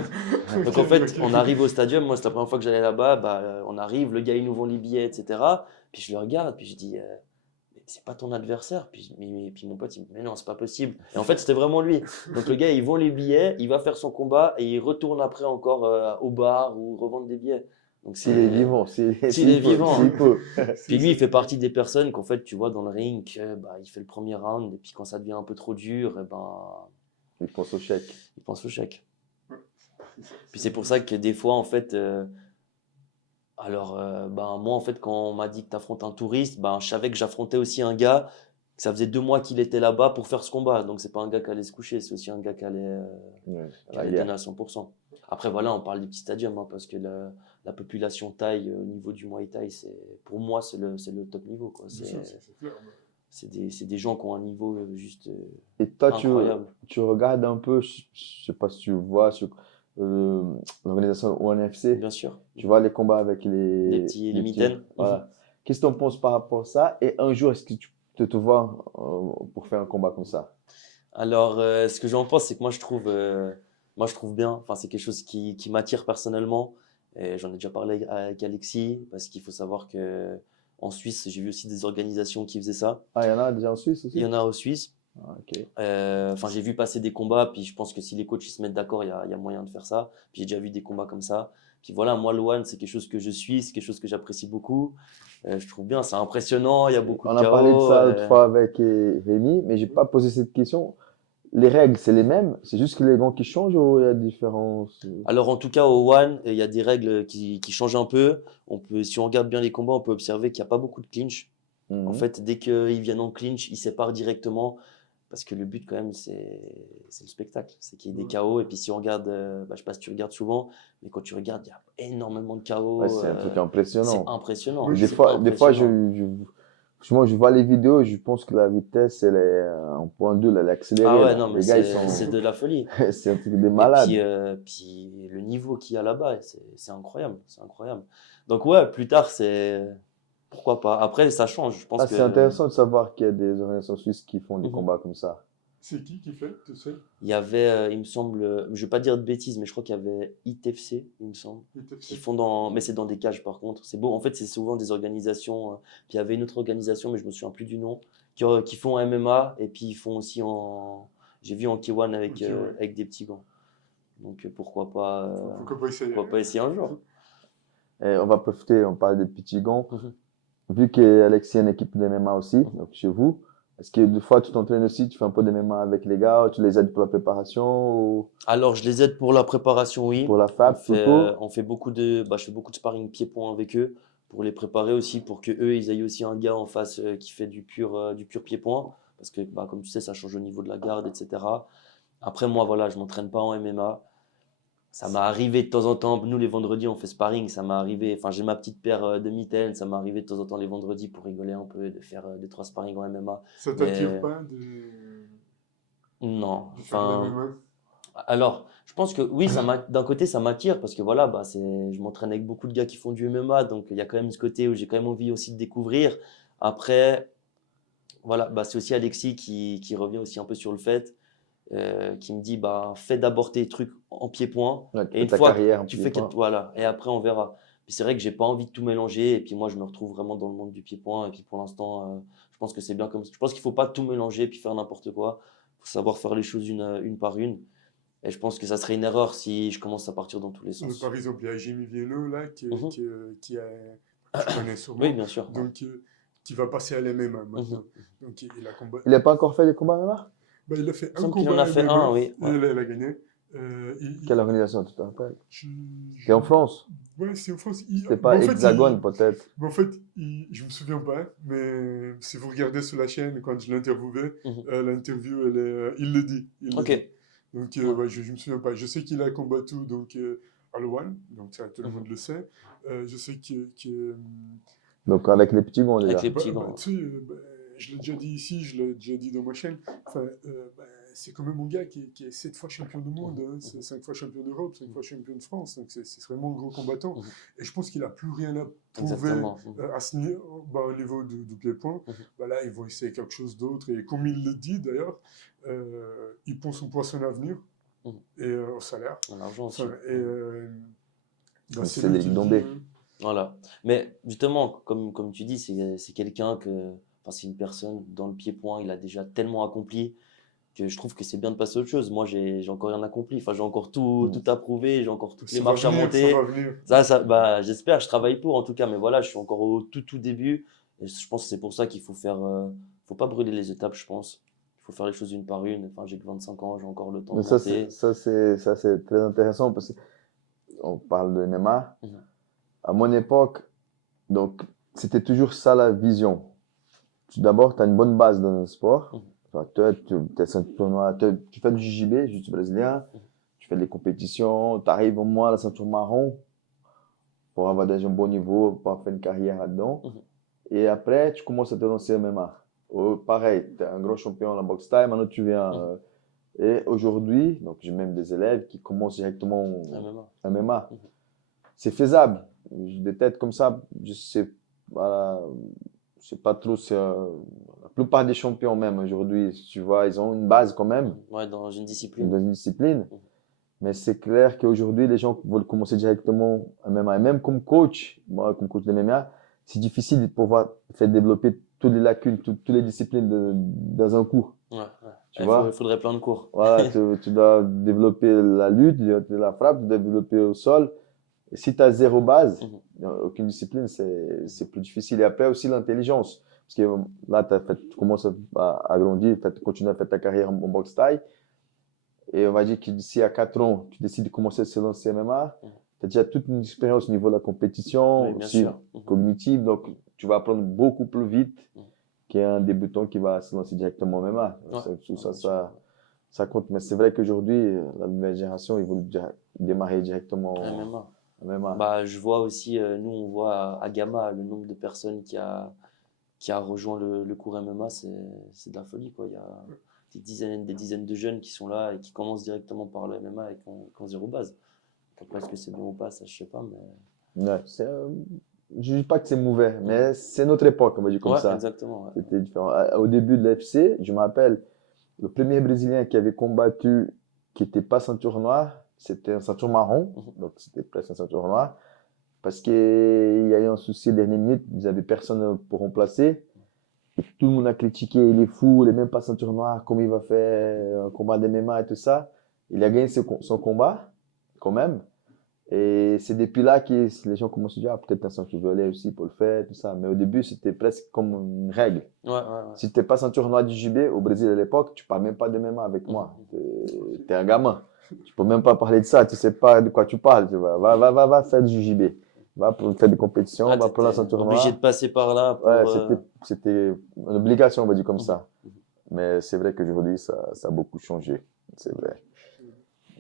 Donc en fait, on arrive au stadium, moi c'est la première fois que j'allais là-bas, on arrive, le gars il nous vend les billets, etc. Puis je le regarde, puis je dis, mais c'est pas ton adversaire. Puis mon pote il me dit, mais non, c'est pas possible. Et en fait, c'était vraiment lui. Donc le gars il vend les billets, il va faire son combat et il retourne après encore au bar ou revendre des billets. Donc S'il est vivant, s'il S'il est vivant. s'il peut. Puis lui, il fait partie des personnes qu'en fait, tu vois dans le ring, il fait le premier round et puis quand ça devient un peu trop dur, Il pense au chèque. il pense au chèque. Ouais. Puis c'est pour ça que des fois, en fait, moi, en fait, quand on m'a dit que tu affrontes un touriste, je savais que j'affrontais aussi un gars, que ça faisait 2 mois qu'il était là-bas pour faire ce combat. Donc, c'est pas un gars qui allait se coucher, c'est aussi un gars qui allait, Ouais, qui la allait guerre. donner à 100%. Après, voilà, on parle des petits stadiums, hein, parce que la population thaï au niveau du Muay Thai, pour moi, c'est le top niveau, quoi. Bien sûr, c'est clair. C'est des gens qui ont un niveau juste Et toi, incroyable. tu regardes un peu, je sais pas si tu vois sur euh, l'organisation ONFC, Bien sûr. tu vois les combats avec Les petits les mitaines. voilà. Qu'est-ce que tu en penses par rapport à ça? Et un jour, est-ce que tu te vois pour faire un combat comme ça? Alors, ce que j'en pense, c'est que moi, je trouve bien. Enfin, c'est quelque chose qui m'attire personnellement. Et j'en ai déjà parlé avec Alexis, parce qu'il faut savoir que en Suisse, j'ai vu aussi des organisations qui faisaient ça. Ah, il y en a déjà en Suisse Il y aussi? en a en Suisse. Ah, ok. Enfin, j'ai vu passer des combats, puis je pense que si les coachs ils se mettent d'accord, il y a moyen de faire ça. Puis j'ai déjà vu des combats comme ça. Puis voilà, moi, le One, c'est quelque chose que je suis, c'est quelque chose que j'apprécie beaucoup. Je trouve bien, c'est impressionnant, il y a beaucoup On de a parlé de chaos. ça l'autre fois avec Rémi, mais j'ai pas posé cette question. Les règles, c'est les mêmes? C'est juste que les gants qui changent ou il y a différence? Alors en tout cas au One, il y a des règles qui changent un peu. Si on regarde bien les combats, on peut observer qu'il n'y a pas beaucoup de clinch. En Mhm. fait, dès qu'ils viennent en clinch, ils séparent directement. Parce que le but quand même, c'est le spectacle. C'est qu'il y ait des KO. Et puis si on regarde, je sais pas si tu regardes souvent, mais quand tu regardes, il y a énormément de Ouais, KO. c'est un truc C'est impressionnant. impressionnant. Oui, Des C'est fois, impressionnant. moi, je vois les vidéos et je pense que la vitesse, elle est en point 2, elle est Ah accélérée, ouais, là. non, mais Les gars, ils c'est sont, de la folie. c'est un truc de Et malade. puis le niveau qu'il y a là-bas, c'est incroyable. C'est incroyable. Donc ouais, plus tard, pourquoi pas. Après, ça change. Je pense Ah, c'est que intéressant de savoir qu'il y a des organisations suisses qui font des Mhm. combats comme ça. C'est qui fait, tu sais? il y avait, il me semble, je vais pas dire de bêtises, mais je crois qu'il y avait ITFC, il me semble, qui font mais c'est dans des cages par contre. C'est beau. En fait, c'est souvent des organisations. Puis il y avait une autre organisation, mais je me souviens plus du nom, qui font en MMA et puis ils font aussi j'ai vu en K1 Ok, ouais. avec des petits gants. Donc pourquoi pas, Pourquoi pas essayer? pourquoi pas essayer un jour. Et on va profiter, on parle des petits gants. Mhm. Vu qu'Alexis a une équipe de MMA aussi, donc chez vous, est-ce que des fois tu t'entraînes aussi, tu fais un peu de MMA avec les gars, ou tu les aides pour la préparation ou Alors, je les aide pour la préparation, oui. pour la FAB plutôt? On fait je fais beaucoup de sparring pied-point avec eux pour les préparer aussi, pour que eux, ils aient aussi un gars en face qui fait du pur pied-point. Parce que, comme tu sais, ça change au niveau de la garde, etc. Après, moi, voilà, je m'entraîne pas en MMA. Ça m'est arrivé de temps en temps, nous les vendredis, on fait sparring. Ça m'est arrivé, enfin, j'ai ma petite paire de mitaines. Ça m'est arrivé de temps en temps les vendredis pour rigoler un peu, de faire 2-3 sparring en MMA. Ça t'attire Mais pas non, de faire de la enfin. MMA? Alors, je pense que oui, d'un côté, ça m'attire parce que voilà, je m'entraîne avec beaucoup de gars qui font du MMA, donc il y a quand même ce côté où j'ai quand même envie aussi de découvrir. Après, voilà, c'est aussi Alexis qui revient aussi un peu sur le fait, qui me dit, fais d'abord tes trucs en pied-point, Ouais, tu et fais une ta fois que carrière un tu petit fais, peu. voilà, et après on verra. Puis c'est vrai que j'ai pas envie de tout mélanger, et puis moi je me retrouve vraiment dans le monde du pied-point, et puis pour l'instant, je pense que c'est bien comme ça. Je pense qu'il faut pas tout mélanger puis faire n'importe quoi. Il faut savoir faire les choses une par une. Et je pense que ça serait une erreur si je commence à partir dans tous les sens. Par exemple, il y a Jimmy Vienno là Mhm. qui a, que tu connais Oui, sûrement. bien sûr. Ouais. Donc, qui va passer à l'MMA maintenant. Donc, il a Il n'a pas encore fait des combats MMA? bah, il a fait Il me un semble qu'il en combat a fait MMA, un, oui. et Ouais. là, il a gagné. Quelle organisation, tu te rappelles? Je- C'est en France? Ouais, c'est en France. C'était Bah, pas en fait, Hexagone, peut-être? bah, en fait, je me souviens pas, mais si vous regardez sur la chaîne, quand je l'interviewais, Mhm. l'interview, il le dit. Il le Ok. dit. Donc, Ouais. ouais, je me souviens pas. Je sais qu'il a combattu donc, à Loan, donc ça, tout le monde le sait. Je sais Donc, avec les petits gants, Avec déjà. les petits gants. tu sais, je l'ai déjà dit ici, je l'ai déjà dit dans ma chaîne. Enfin, c'est quand même mon gars qui est 7 fois champion du monde, hein, c'est 5 fois champion d'Europe, 5 fois champion de France. Donc, c'est vraiment un gros combattant. Et je pense qu'il n'a plus rien à prouver Exactement. à au niveau du pied-point. Bah là, ils vont essayer quelque chose d'autre. Et comme il le dit d'ailleurs, il pense au poisson à venir et au salaire. L'argent aussi. Enfin, et bah, Donc, c'est c'est lui des qui le dit, Dombé. hein. Voilà. Mais justement, comme tu dis, c'est quelqu'un enfin, c'est une personne dans le pied-point, il a déjà tellement accompli que je trouve que c'est bien de passer à autre chose. Moi, j'ai encore rien accompli. Enfin, j'ai encore tout à prouver, j'ai encore toutes les Ça va marches à venir, monter. ça va venir. Bah, j'espère, je travaille pour en tout cas, mais voilà, je suis encore au tout début. Et je pense que c'est pour ça qu'il faut faut pas brûler les étapes, je pense. Il faut faire les choses une par une. Enfin, j'ai que 25 ans, j'ai encore le temps de Mais ça, monter. c'est très intéressant parce qu'on parle de MMA. Mhm. À mon époque, donc, c'était toujours ça la vision. D'abord, tu as une bonne base dans le sport. Mhm. Enfin, toi, tu fais du JJB, jiu-jitsu brésilien, tu fais des compétitions, tu arrives au moins à la ceinture marron pour avoir déjà un bon niveau, pour faire une carrière là-dedans. Mhm. Et après, tu commences à te lancer en MMA. Pareil, tu es un grand champion en la boxe taille, maintenant tu viens. Et aujourd'hui, donc j'ai même des élèves qui commencent directement en MMA. C'est faisable. Des têtes comme ça, je sais, voilà, je sais pas trop. La plupart des champions même aujourd'hui, tu vois, ils ont une base quand même Ouais, dans une discipline. dans une discipline. Mais c'est clair qu'aujourd'hui, les gens veulent commencer directement en MMA. Et même comme coach, moi, comme coach de MMA, c'est difficile de pouvoir faire développer toutes les lacunes, toutes les disciplines dans un cours. Ouais. Tu vois? Il faudrait plein de cours. Voilà, tu dois développer la lutte, la frappe, tu dois développer au sol. Et si tu as zéro base, dans aucune discipline, c'est plus difficile. Et après aussi l'intelligence. Parce que là, tu commences à grandir, tu continues à faire ta carrière en boxe taille. Et on va dire que d'ici à 4 ans, tu décides de commencer à se lancer MMA. Tu as déjà toute une expérience au niveau de la compétition, Oui, bien aussi sûr. cognitive. Donc, tu vas apprendre beaucoup plus vite qu'un débutant qui va se lancer directement en MMA. Ça compte. Mais c'est vrai qu'aujourd'hui, la nouvelle génération, ils veulent démarrer directement en MMA. Bah, je vois aussi, nous, on voit à Gamma le nombre de personnes qui a rejoint le cours MMA, c'est de la folie, quoi. Il y a des dizaines de jeunes qui sont là et qui commencent directement par le MMA et qui ont zéro base. Après, est-ce que c'est bon ou pas, ça, je sais pas, mais... Ouais, je ne dis pas que c'est mauvais, mais c'est notre époque, on va dire comme ça. Exactement. Ouais. C'était différent. Au début de l'UFC, je me rappelle, le premier Brésilien qui avait combattu, qui n'était pas ceinture noire, c'était un ceinture marron, donc c'était presque un ceinture noire, parce qu'il y a eu un souci à la dernière minute, ils n'avaient personne pour remplacer. Et tout le monde a critiqué, il est fou, il n'est même pas ceinture noire, comment il va faire un combat de MMA et tout ça. Il a gagné son combat, quand même. Et c'est depuis là que les gens commencent à dire, peut-être un ceinture violet aussi pour le faire, tout ça. Mais au début, c'était presque comme une règle. Si tu n'es pas ceinture noire du JB, au Brésil à l'époque, tu ne parles même pas de MMA avec moi. Tu es un gamin. Tu ne peux même pas parler de ça, tu ne sais pas de quoi tu parles. Tu vois. Va faire du JB. Va faire des compétitions, va prendre la ceinture noire. Obligé de passer par là. C'était une obligation, on va dire comme ça. Mais c'est vrai qu'aujourd'hui, ça a beaucoup changé. C'est vrai.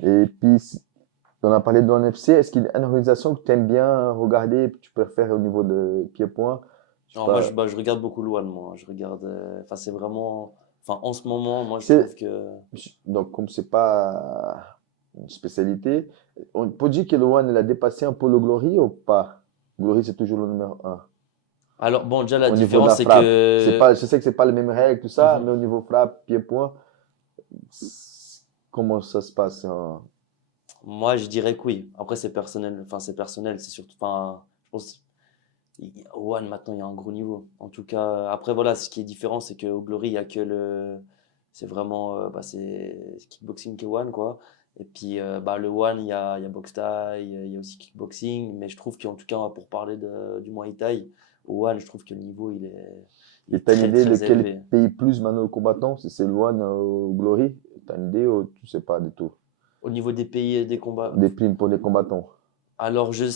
Et puis, on a parlé de l'UFC. Est-ce qu'il y a une organisation que tu aimes bien regarder et que tu préfères au niveau de pied-point? Moi, je regarde beaucoup Luan, moi. Je regarde. Enfin, c'est vraiment. Enfin, en ce moment, moi, je trouve que. Donc, comme c'est pas une spécialité, on peut dire que Luan, il a dépassé un peu le Glory ou pas? Glory, c'est toujours le numéro 1. Alors, bon, déjà, la Au différence, c'est niveau de la que. frappe. Je sais que c'est pas les mêmes règles, tout ça, mais au niveau frappe, pied-point, comment ça se passe? Moi, je dirais que oui. Après, c'est personnel. Enfin, c'est personnel. C'est surtout. Enfin, je pense. One, maintenant, il y a un gros niveau. En tout cas, après, voilà, ce qui est différent, c'est qu'au Glory, il y a que le. C'est vraiment. C'est kickboxing qui est One, quoi. Et puis, le One, il y a boxe Thai, il y a aussi kickboxing. Mais je trouve qu'en tout cas, pour parler du Muay Thai, au One, je trouve que le niveau, il Et est tu as une très, idée de très quel élevé. pays plus maintenant aux combattants? C'est le One au Glory? Tu as une idée ou tu sais pas du tout? Au niveau des pays et des combats. Des primes pour les combattants. Alors, je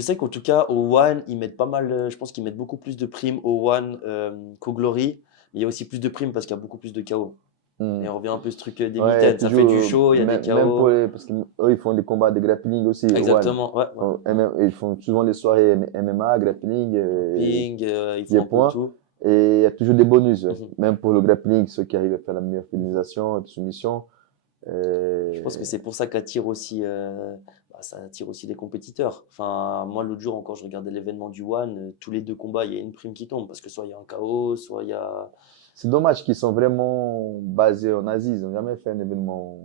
sais qu'en tout cas, au One, ils mettent pas mal, je pense qu'ils mettent beaucoup plus de primes au One qu'au Glory. Mais il y a aussi plus de primes parce qu'il y a beaucoup plus de KO. Hmm. Et on revient un peu à ce truc des Ouais, mitaines. Ça fait du toujours, show, il y a des même pour KO. parce qu'eux, ils font des combats de grappling aussi, au One. Exactement, ouais, ouais. Ils font souvent des soirées MMA, grappling, Ping, ils font un peu pieds-points. tout. Et il y a toujours des bonus, ouais. Mhm. Même pour le grappling, ceux qui arrivent à faire la meilleure finalisation, de soumission. Je pense que c'est pour ça qu'attire aussi, ça attire aussi les compétiteurs. Enfin, moi, l'autre jour encore, je regardais l'événement du One. Tous les 2 combats, il y a une prime qui tombe parce que soit il y a un KO, soit il y a. C'est dommage qu'ils sont vraiment basés en Asie. Ils n'ont jamais fait un événement,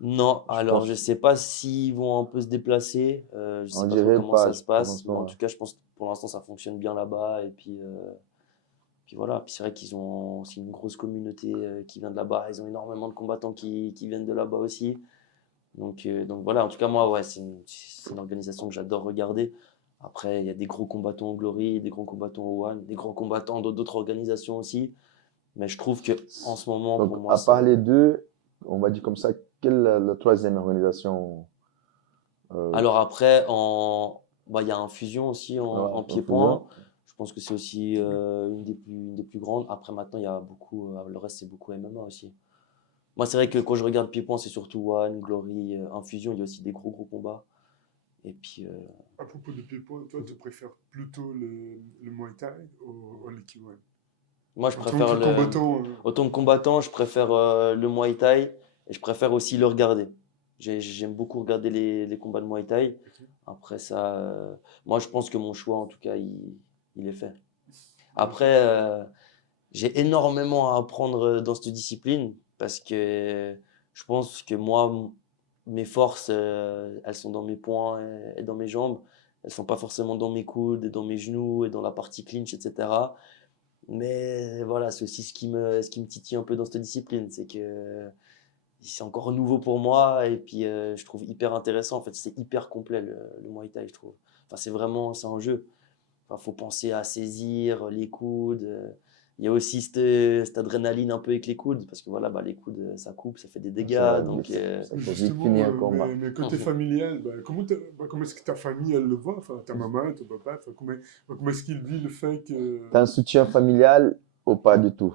Non, je alors je pense. sais pas s'ils vont un peu se déplacer. Je On sais pas trop dirait comment pas, ça je se passe. pense Mais en pas. tout cas, je pense que pour l'instant, ça fonctionne bien là-bas. Et puis voilà. Puis c'est vrai qu'ils ont aussi une grosse communauté qui vient de là-bas. Ils ont énormément de combattants qui viennent de là-bas aussi. Donc voilà, en tout cas, moi, ouais, c'est une organisation que j'adore regarder. Après, il y a des gros combattants au Glory, des grands combattants au One, des grands combattants d'autres organisations aussi. Mais je trouve que en ce moment, Donc, pour moi, à c'est. part les deux, on va dire comme ça, quelle est la troisième organisation Alors après, il y a Infusion aussi en en pied-point. fusion? Je pense que c'est aussi une des plus grandes. Après, maintenant, il y a beaucoup, le reste, c'est beaucoup MMA aussi. Moi, c'est vrai que quand je regarde pied-point, c'est surtout One, Glory, Infusion. Il y a aussi des gros, gros combats. Et puis, À propos de pied-point, toi, tu préfères plutôt le Muay Thai au l'Ikiwan? moi, je En tant que préfère combattant, autant que combattant, je préfère le Muay Thai et je préfère aussi le regarder. J'aime beaucoup regarder les combats de Muay Thai. ok. Après ça, moi, je pense que mon choix, en tout cas, il est fait. Ok. Après, j'ai énormément à apprendre dans cette discipline parce que je pense que moi, mes forces, elles sont dans mes poings et dans mes jambes. Elles sont pas forcément dans mes coudes, et dans mes genoux et dans la partie clinch, etc. Mais voilà, c'est aussi ce qui me titille un peu dans cette discipline, c'est que c'est encore nouveau pour moi et puis je trouve hyper intéressant. En fait, c'est hyper complet le Muay Thai, je trouve. Enfin, c'est un jeu. Enfin, faut penser à saisir les coudes. Il y a aussi cette adrénaline un peu avec les coudes parce que voilà, les coudes, ça coupe, ça fait des dégâts. Ça, Donc, ça peut vite Justement, finir un combat. mais côté familial, comment est-ce que ta famille, elle le voit? Enfin, ta maman, ton papa, enfin, comment est-ce qu'il vit le fait que... T'as un soutien familial ou pas du tout?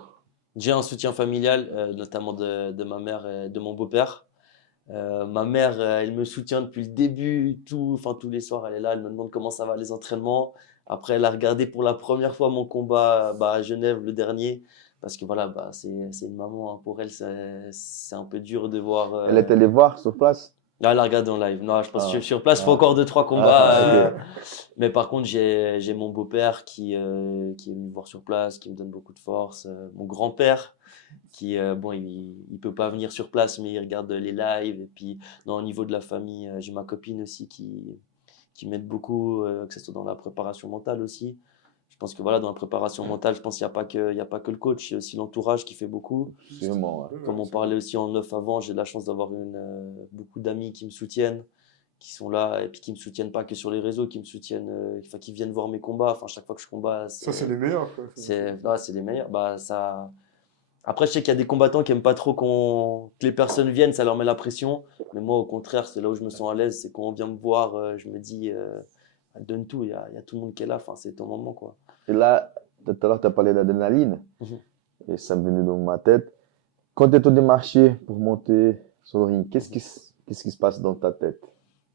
j'ai un soutien familial, notamment de ma mère et de mon beau-père. Ma mère, elle me soutient depuis le début, enfin tous les soirs, elle est là, elle me demande comment ça va les entraînements. Après, elle a regardé pour la première fois mon combat à Genève, le dernier, parce que voilà, c'est une maman, hein. Pour elle, c'est un peu dur de voir. Elle est allée voir sur place? Là, elle a regardé en live. Non, je pense que Ah, sur place, il faut ah, encore 2, 3 combats. ah, ok. Mais par contre, j'ai mon beau-père qui est venu me voir sur place, qui me donne beaucoup de force. Mon grand-père qui, bon, il peut pas venir sur place, mais il regarde les lives. Et puis, non, au niveau de la famille, j'ai ma copine aussi qui m'aide beaucoup, que ce soit dans la préparation mentale aussi. Je pense que voilà, dans la préparation mentale, je pense qu'il y a pas que le coach, il y a aussi l'entourage qui fait beaucoup. Sûrement, ouais. Comme on parlait aussi en off avant, j'ai la chance d'avoir beaucoup d'amis qui me soutiennent, qui sont là et puis qui me soutiennent pas que sur les réseaux, qui me soutiennent, enfin, qui viennent voir mes combats. Enfin, chaque fois que je combats, Ça, c'est les meilleurs, quoi. c'est les meilleurs. Après, je sais qu'il y a des combattants qui aiment pas trop que les personnes viennent, ça leur met la pression. Mais moi, au contraire, c'est là où je me sens à l'aise, c'est quand on vient me voir, je me dis, donne tout, il y a tout le monde qui est là. Enfin, c'est ton moment, quoi. Et là, tout à l'heure, tu as parlé d'adrénaline. Mhm. Et ça m'est venu dans ma tête. Quand tu es au démarché pour monter sur le ring, qu'est-ce qui se passe dans ta tête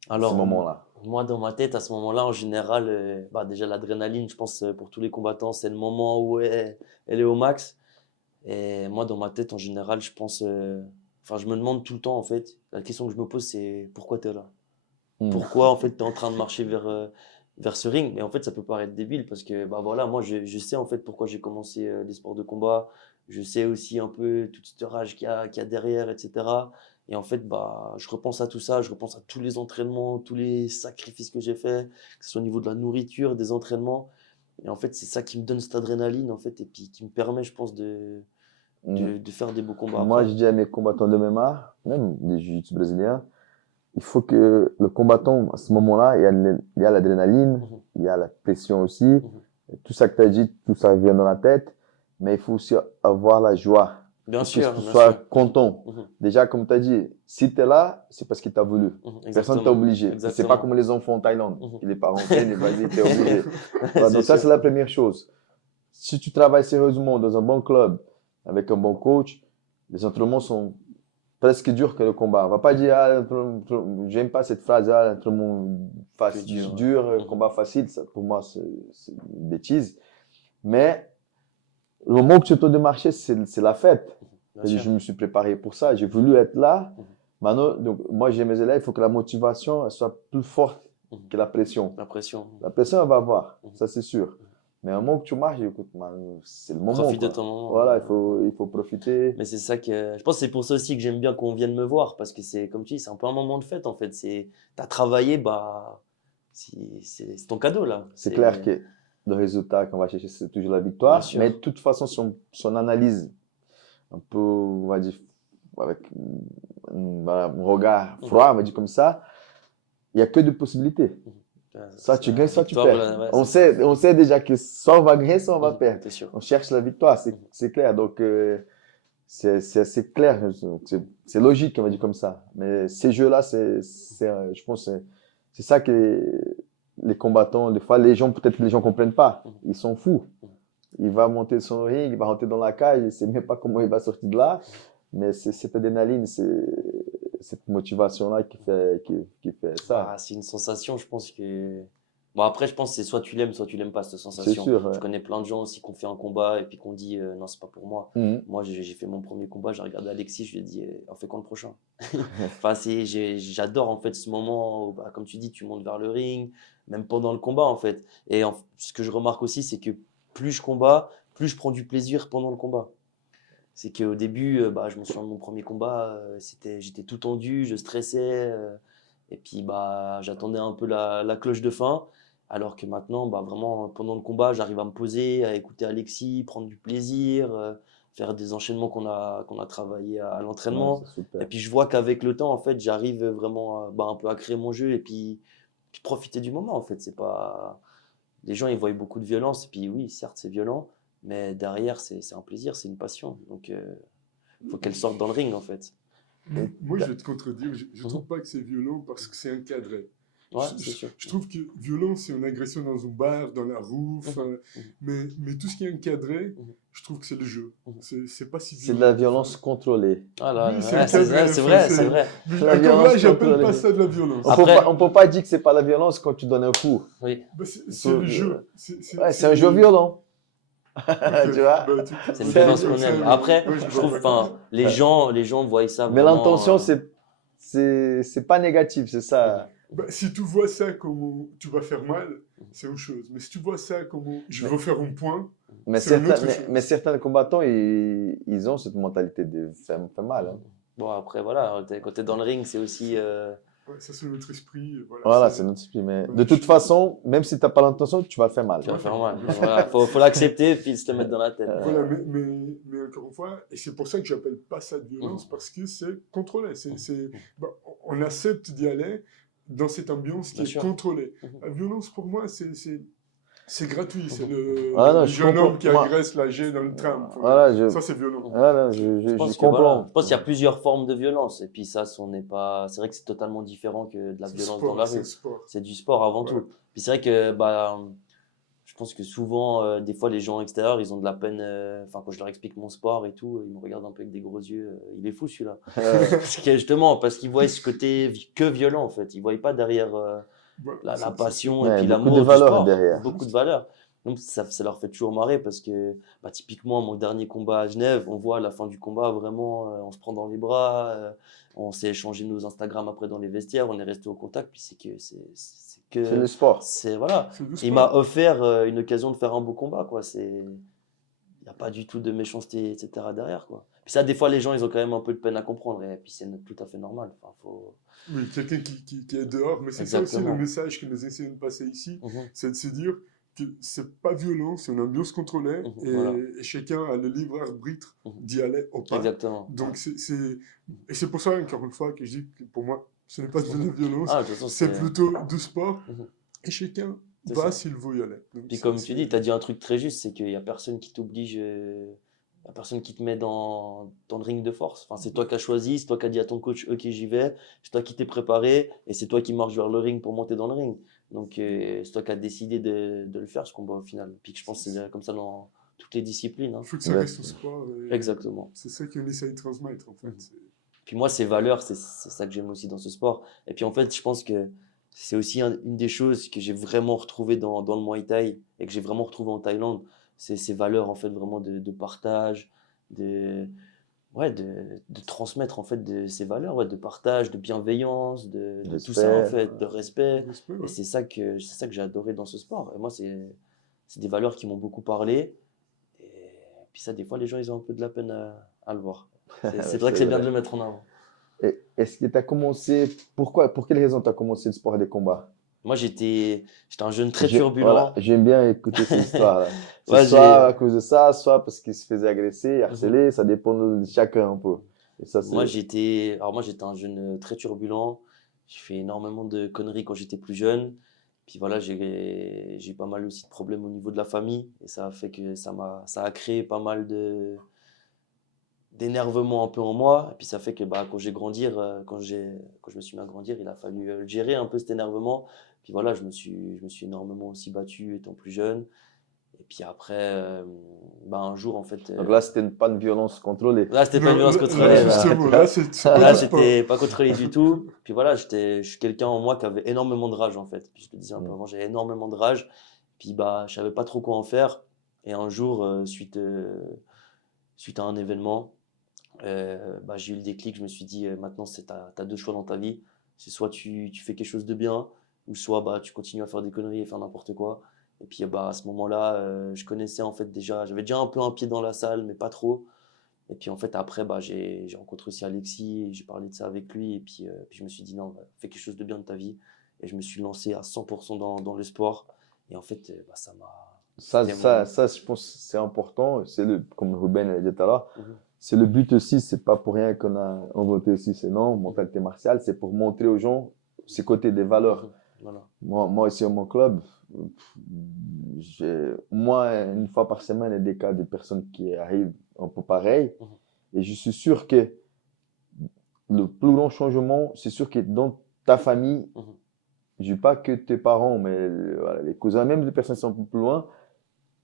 à ce Alors, moment-là? moi, dans ma tête, à ce moment-là, en général, déjà l'adrénaline, je pense, pour tous les combattants, c'est le moment où elle est au max. Et moi, dans ma tête, en général, je pense. Enfin, je me demande tout le temps, en fait. La question que je me pose, c'est pourquoi tu es là? Hmm. Pourquoi, en fait, tu es en train de marcher vers ce ring? Mais en fait, ça peut paraître débile parce que, voilà, moi, je sais, en fait, pourquoi j'ai commencé les sports de combat. Je sais aussi un peu toute cette rage qu'il y a derrière, etc. Et en fait, je repense à tout ça, je repense à tous les entraînements, tous les sacrifices que j'ai faits, que ce soit au niveau de la nourriture, des entraînements. Et en fait, c'est ça qui me donne cette adrénaline, en fait, et puis qui me permet, je pense, Hmm. de faire des beaux combats Moi, après. je dis à mes combattants de MMA, même des jiu-jitsu brésiliens, il faut que le combattant, à ce moment-là, il y a l'adrénaline, Mhm, il y a la pression aussi, mhm. Tout ça que tu as dit, tout ça vient dans la tête, mais il faut aussi avoir la joie. Bien Que sûr, tu bien sois sûr. content. Déjà, comme tu as dit, si tu es là, c'est parce qu'il t'a voulu. Personne Exactement. t'a obligé. C'est Exactement. pas comme les enfants en Thaïlande. Les parents viennent et vas-y, t'es obligé. Voilà, C'est donc ça, sûr. c'est la première chose. Si tu travailles sérieusement dans un bon club, avec un bon coach, les entraînements sont presque durs que le combat. On va pas dire, ah, j'aime pas cette phrase, ah, l'entraînement Que dur. dur, combat facile. Ça, pour moi, c'est une bêtise. Mais le moment où tu te démarches, c'est la fête. Bien Et sûr. je me suis préparé pour ça. J'ai voulu être là. Maintenant, donc, moi, j'ai mes élèves. Il faut que la motivation elle soit plus forte que la pression. La pression. La pression, elle va avoir. Ça, c'est sûr. Mais un moment que tu marches, écoute, man, c'est le moment. Profite de quoi. ton moment. Voilà, il faut profiter. Mais c'est ça que. Je pense que c'est pour ça aussi que j'aime bien qu'on vienne me voir. Parce que c'est, comme tu dis, c'est un peu un moment de fête en fait. T'as travaillé, bah. C'est ton cadeau là. C'est clair que le résultat qu'on va chercher, c'est toujours la victoire. Bien sûr. Mais de toute façon, son analyse, un peu, on va dire, avec voilà, un regard froid, on va dire comme ça, il n'y a que deux possibilités. Soit tu gagnes, soit tu perds. Ouais, on sait déjà que soit on va gagner, soit on va perdre. C'est sûr. On cherche la victoire, c'est clair. Donc, c'est assez clair. C'est logique, on va dire comme ça. Mais ces jeux-là, je pense que c'est ça que les combattants, des fois, peut-être que les gens ne comprennent pas. Ils sont fous. Il va monter son ring, il va rentrer dans la cage, il ne sait même pas comment il va sortir de là. Mais c'est cette adrénaline, c'est cette motivation-là qui fait ça. Ah, c'est une sensation, je pense que. Bon, après, je pense que c'est soit tu l'aimes pas, cette sensation. C'est sûr. Ouais. Je connais plein de gens aussi qui ont fait un combat et puis qu'on dit non, c'est pas pour moi. Moi, j'ai fait mon premier combat, j'ai regardé Alexis, je lui ai dit on fait quand le prochain? Enfin, j'adore en fait ce moment où, bah, comme tu dis, tu montes vers le ring, même pendant le combat en fait. Et ce que je remarque aussi, c'est que plus je combats, plus je prends du plaisir pendant le combat. C'est qu'au début, bah, je me souviens de mon premier combat, j'étais tout tendu, je stressais, et puis bah, j'attendais un peu la cloche de fin. Alors que maintenant, bah, vraiment, pendant le combat, j'arrive à me poser, à écouter Alexis, prendre du plaisir, faire des enchaînements qu'on a travaillé à l'entraînement. Ouais, et puis je vois qu'avec le temps, en fait, j'arrive vraiment bah, un peu à créer mon jeu et puis profiter du moment. En fait, c'est pas... Les gens, ils voient beaucoup de violence, et puis oui, certes, c'est violent, mais derrière, c'est un plaisir, c'est une passion. Donc, il faut qu'elle sorte dans le ring, en fait. Moi, je vais te contredire. Je ne trouve pas que c'est violent parce que c'est encadré. Ouais, c'est sûr. Je trouve que violent, c'est une agression dans un bar, dans la rue, mais tout ce qui est encadré, je trouve que c'est le jeu. C'est pas si violent. C'est de la violence contrôlée. Voilà, Oui, ouais, c'est vrai, c'est vrai. La Encore violence là, j'appelle contrôlée. pas ça de la violence. On peut pas dire que c'est pas la violence quand tu donnes un coup. Oui. Bah, c'est le jeu. C'est un jeu violent. Okay. Tu vois, Bah, c'est une violence qu'on aime. Après, ouais, je trouve, enfin, les gens voient ça mais vraiment, l'intention, c'est pas négatif, c'est ça. Bah, si tu vois ça comme tu vas faire mal, c'est autre chose. Mais si tu vois ça comme je veux faire un point, Mais c'est une autre chose. certains combattants, ils ont cette mentalité de faire mal. Hein. Bon, après, voilà, quand t'es dans le ring, c'est aussi... Ouais, ça, c'est notre esprit. Voilà, c'est notre esprit. Mais de toute façon, même si tu n'as pas l'intention, tu vas le faire mal. Tu vas faire mal. Voilà, faut l'accepter et puis se le mettre dans la tête. Voilà, mais encore une fois, et c'est pour ça que je n'appelle pas ça de violence, parce que c'est contrôlé. Bon, on accepte d'y aller dans cette ambiance qui est contrôlée. La violence, pour moi, c'est gratuit. C'est le jeune homme qui agresse l'âgé dans le tram. Voilà, ça, c'est violent. Voilà, je comprends. Voilà, je pense qu'il y a plusieurs formes de violence. Et puis ça, c'est vrai que c'est totalement différent que de la violence dans la rue. C'est du sport avant tout. Puis c'est vrai que bah, je pense que souvent, des fois, les gens extérieurs, ils ont de la peine. Enfin, quand je leur explique mon sport et tout, ils me regardent un peu avec des gros yeux. Il est fou celui-là. parce qu'ils voient ce côté que violent en fait. Ils ne voient pas derrière la passion et puis l'amour du sport. Derrière. Beaucoup de valeurs. Donc ça leur fait toujours marrer parce que bah, typiquement mon dernier combat à Genève, on voit à la fin du combat vraiment, on se prend dans les bras, on s'est échangé nos Instagram après dans les vestiaires, on est resté au contact. Puis c'est le sport. Voilà. Il m'a offert une occasion de faire un beau combat, quoi. Il n'y a pas du tout de méchanceté, etc. derrière, quoi. Puis ça, des fois, les gens, ils ont quand même un peu de peine à comprendre, et puis c'est tout à fait normal. Enfin, Oui, quelqu'un qui est dehors, mais c'est ça aussi le message que nous essayons de passer ici, c'est de se dire que c'est pas violent, c'est une ambiance contrôlée, et chacun a le libre arbitre d'y aller ou pas. Exactement. Donc et c'est pour ça, encore une fois, que je dis que pour moi, ce n'est pas de la violence, c'est plutôt du sport, et chacun C'est va ça. s'il veut y aller. Donc, Puis comme tu dis, tu as dit un truc très juste, c'est qu'il n'y a personne qui t'oblige, il y a personne qui te met dans le ring de force. Enfin, c'est toi qui as choisi, c'est toi qui as dit à ton coach, ok, j'y vais, c'est toi qui t'es préparé, et c'est toi qui marches vers le ring pour monter dans le ring. Donc c'est toi qui as décidé de le faire, ce combat au final. Puis que je pense que c'est comme ça dans toutes les disciplines. Hein. il faut que ça Ouais. reste au sport. Et Exactement. c'est ça qu'on essaye de transmettre, en fait. Puis moi, ces valeurs, c'est ça que j'aime aussi dans ce sport. Et puis en fait, je pense que c'est aussi une des choses que j'ai vraiment retrouvées dans le Muay Thai et que j'ai vraiment retrouvé en Thaïlande. C'est ces valeurs en fait vraiment de partage, de, ouais, de transmettre en fait ces valeurs, ouais, de partage, de bienveillance, de tout ça en Respect. fait, de respect. Respect, Et ouais. c'est ça que j'ai adoré dans ce sport. Et moi, c'est des valeurs qui m'ont beaucoup parlé. Et puis ça, des fois, les gens, ils ont un peu de la peine à le voir. C'est vrai que c'est bien de le mettre en avant. Et est-ce que tu as commencé, pour quelle raison tu as commencé le sport des combats? Moi, j'étais un jeune très turbulent. Voilà, j'aime bien écouter ces histoires-là. C'est Ouais, soit à cause de ça, soit parce qu'il se faisait agresser, Mhm. harceler, ça dépend de chacun un peu. Et ça, moi, j'étais un jeune très turbulent. J'ai fait énormément de conneries quand j'étais plus jeune. Puis voilà, j'ai eu pas mal aussi de problèmes au niveau de la famille. Et ça a fait que ça a créé pas mal d'énervement un peu en moi. Et puis ça fait que bah, quand quand je me suis mis à grandir, il a fallu gérer un peu cet énervement. Puis voilà, je me suis énormément aussi battu étant plus jeune. Et puis après, bah, un jour en fait, Donc là, c'était pas une violence contrôlée. là c'était pas une violence Là, contrôlée. justement, là, c'est pas Là du sport. c'était pas contrôlé du tout. Puis voilà, je suis quelqu'un en moi qui avait énormément de rage en fait. Puis je te disais un peu avant, j'avais énormément de rage. Puis bah, je savais pas trop quoi en faire. Et un jour, suite à un événement, bah, j'ai eu le déclic, je me suis dit, maintenant, t'as deux choix dans ta vie. C'est soit tu fais quelque chose de bien, ou soit bah, tu continues à faire des conneries et faire n'importe quoi. Et puis bah, à ce moment-là, je connaissais en fait déjà, j'avais déjà un peu un pied dans la salle, mais pas trop. Et puis en fait, après, bah, j'ai rencontré aussi Alexis, et j'ai parlé de ça avec lui. Et puis je me suis dit, non, bah, fais quelque chose de bien de ta vie. Et je me suis lancé à 100% dans le sport. Et en fait, bah, ça m'a. c'était Ça, je pense que c'est important. Comme Ruben l'a dit tout à l'heure, Mhm. c'est le but aussi. C'est pas pour rien qu'on a inventé aussi ce nom, mentalité martiale. C'est pour montrer aux gens ces côtés des valeurs. Mhm. Voilà. Moi ici à mon club, j'ai au moins une fois par semaine il y a des cas de personnes qui arrivent un peu pareil. Et je suis sûr que le plus grand changement, c'est sûr que dans ta famille, Mhm. je dis pas que tes parents, mais voilà, les cousins, même les personnes qui sont un peu plus loin,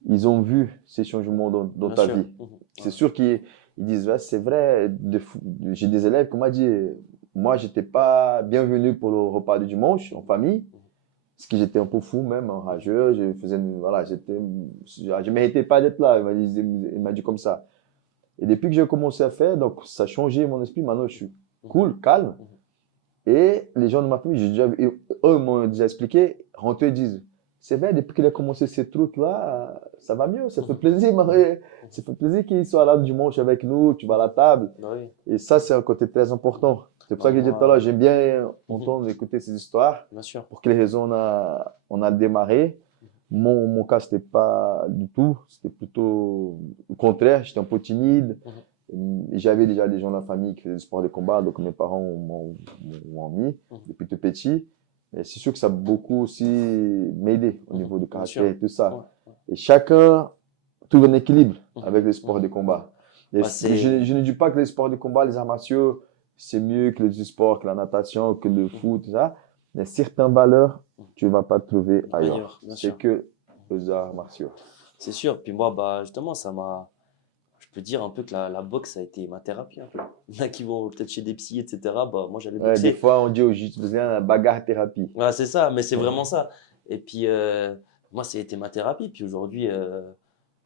ils ont vu ces changements dans Bien ta sûr. vie. Mhm. C'est sûr qu'ils disent, ouais, c'est vrai, j'ai des élèves qui m'ont dit, moi, j'étais pas bienvenu pour le repas du dimanche en famille, parce que j'étais un peu fou même, hein, rageux, voilà, je méritais pas d'être là, il m'a dit comme ça. Et depuis que j'ai commencé à faire, donc ça a changé mon esprit, maintenant je suis cool, calme, et les gens de ma famille, eux m'ont déjà expliqué, rentrent et disent, c'est vrai, depuis qu'il a commencé ces trucs-là, ça va mieux, ça fait plaisir, Marie. Ça fait plaisir qu'il soit là dimanche avec nous, tu vas à la table. Bah oui. Et ça, c'est un côté très important. C'est pour ça que j'ai dit Moi, tout à l'heure, j'aime bien entendre, écouter ces histoires. bien sûr. Pour quelles raisons on a démarré. Mon cas, c'était pas du tout. C'était plutôt au contraire. J'étais un peu timide. Et j'avais déjà des gens de la famille qui faisaient du sport de combat, donc mes parents m'ont mis depuis tout petit. Et c'est sûr que ça a beaucoup aussi m'aidé au niveau du caractère et tout ça. Ouais. Et chacun trouve un équilibre avec les sports de combat. Et Bah, je ne dis pas que les sports de combat, les arts martiaux, c'est mieux que les sports, que la natation, que le foot, tout ça. Mais certaines valeurs, tu ne vas pas trouver ailleurs. bien C'est sûr. que les arts martiaux. C'est sûr. Puis moi, bah, justement, je peux dire un peu que la boxe, ça a été ma thérapie. Un peu. Il y en a qui vont peut-être chez des psys, etc. Bah, moi, j'allais Ouais, boxer. des fois, on dit aux juges, vous la bagarre thérapie. Voilà, c'est ça, mais c'est vraiment ça. Et puis, moi, ça a été ma thérapie. Puis aujourd'hui,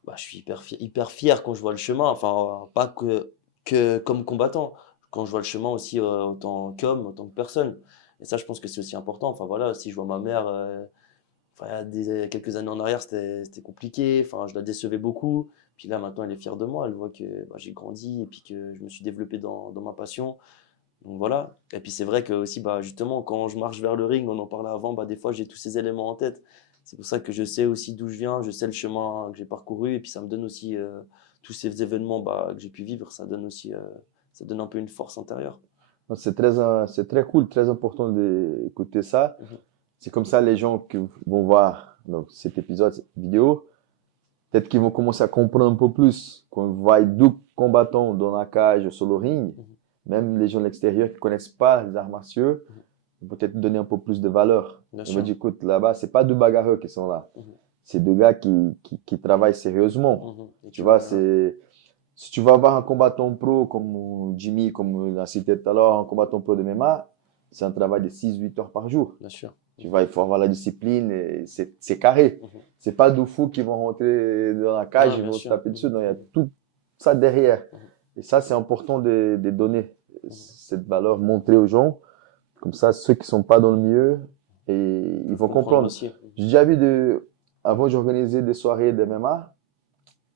bah, je suis hyper fier quand je vois le chemin. Enfin, pas que comme combattant. Quand je vois le chemin aussi autant qu'homme, autant que personne. Et ça, je pense que c'est aussi important. Enfin, voilà, si je vois ma mère, enfin, il y a quelques années en arrière, c'était compliqué. Enfin, je la décevais beaucoup. Puis là, maintenant, elle est fière de moi. Elle voit que bah, j'ai grandi et puis que je me suis développé dans ma passion. Donc voilà. Et puis c'est vrai que aussi, bah, justement, quand je marche vers le ring, on en parlait avant, bah, des fois j'ai tous ces éléments en tête. C'est pour ça que je sais aussi d'où je viens, je sais le chemin que j'ai parcouru, et puis ça me donne aussi tous ces événements bah, que j'ai pu vivre, ça donne aussi, ça donne un peu une force intérieure. C'est très cool, très important d'écouter ça. C'est comme ça les gens qui vont voir donc cet épisode, cette vidéo, peut-être qu'ils vont commencer à comprendre un peu plus quand ils voient deux combattants dans la cage sur le ring, même les gens de l'extérieur qui ne connaissent pas les arts martiaux, vont peut-être donner un peu plus de valeur. Bien Ils sûr. vont dire, écoute, là-bas, c'est pas deux bagarreurs qui sont là. Mhm. C'est deux gars qui travaillent sérieusement. Et Tu vois, si tu vas avoir un combattant pro comme Jimmy, comme l'a cité tout à l'heure, un combattant pro de MMA, c'est un travail de 6-8 heures par jour. Bien sûr. Tu vois, il faut avoir la discipline, et c'est carré. C'est pas deux fous qui vont rentrer dans la cage, Ouais, ils bien vont se sûr. taper dessus. Non, il y a tout ça derrière. Et ça, c'est important de donner cette valeur, montrer aux gens. Comme ça, ceux qui sont pas dans le milieu, et ils vont comprendre. Aussi. J'ai déjà vu avant, j'organisais des soirées de MMA.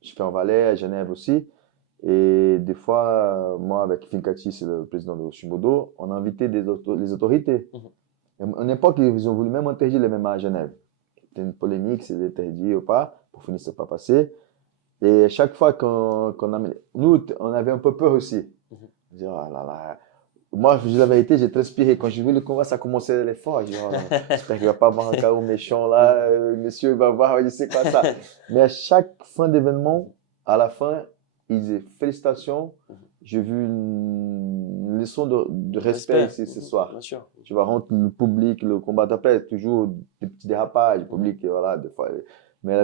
Je fais en Valais, à Genève aussi. Et des fois, moi, avec Finkati, c'est le président de Shimodo, on a invité les autorités. À une époque, ils ont voulu même interdire les MMA à Genève. C'était une polémique, c'est interdit ou pas. Pour finir, c'est pas passé. Et chaque fois nous, on avait un peu peur aussi. On disait, oh là là. Moi, je dis la vérité, j'ai transpiré. Quand j'ai vu le combat, ça commençait l'effort. Je dis, oh non, j'espère qu'il ne va pas avoir un chaos méchant là. Monsieur, il va voir, je sais quoi ça. Mais à chaque fin d'événement, à la fin, ils disaient félicitations. J'ai vu une leçon de respect ici ce soir. Bien sûr. Tu vas rentrer le public, le combat d'après, toujours des petits dérapages. Le public, voilà, des fois. Mais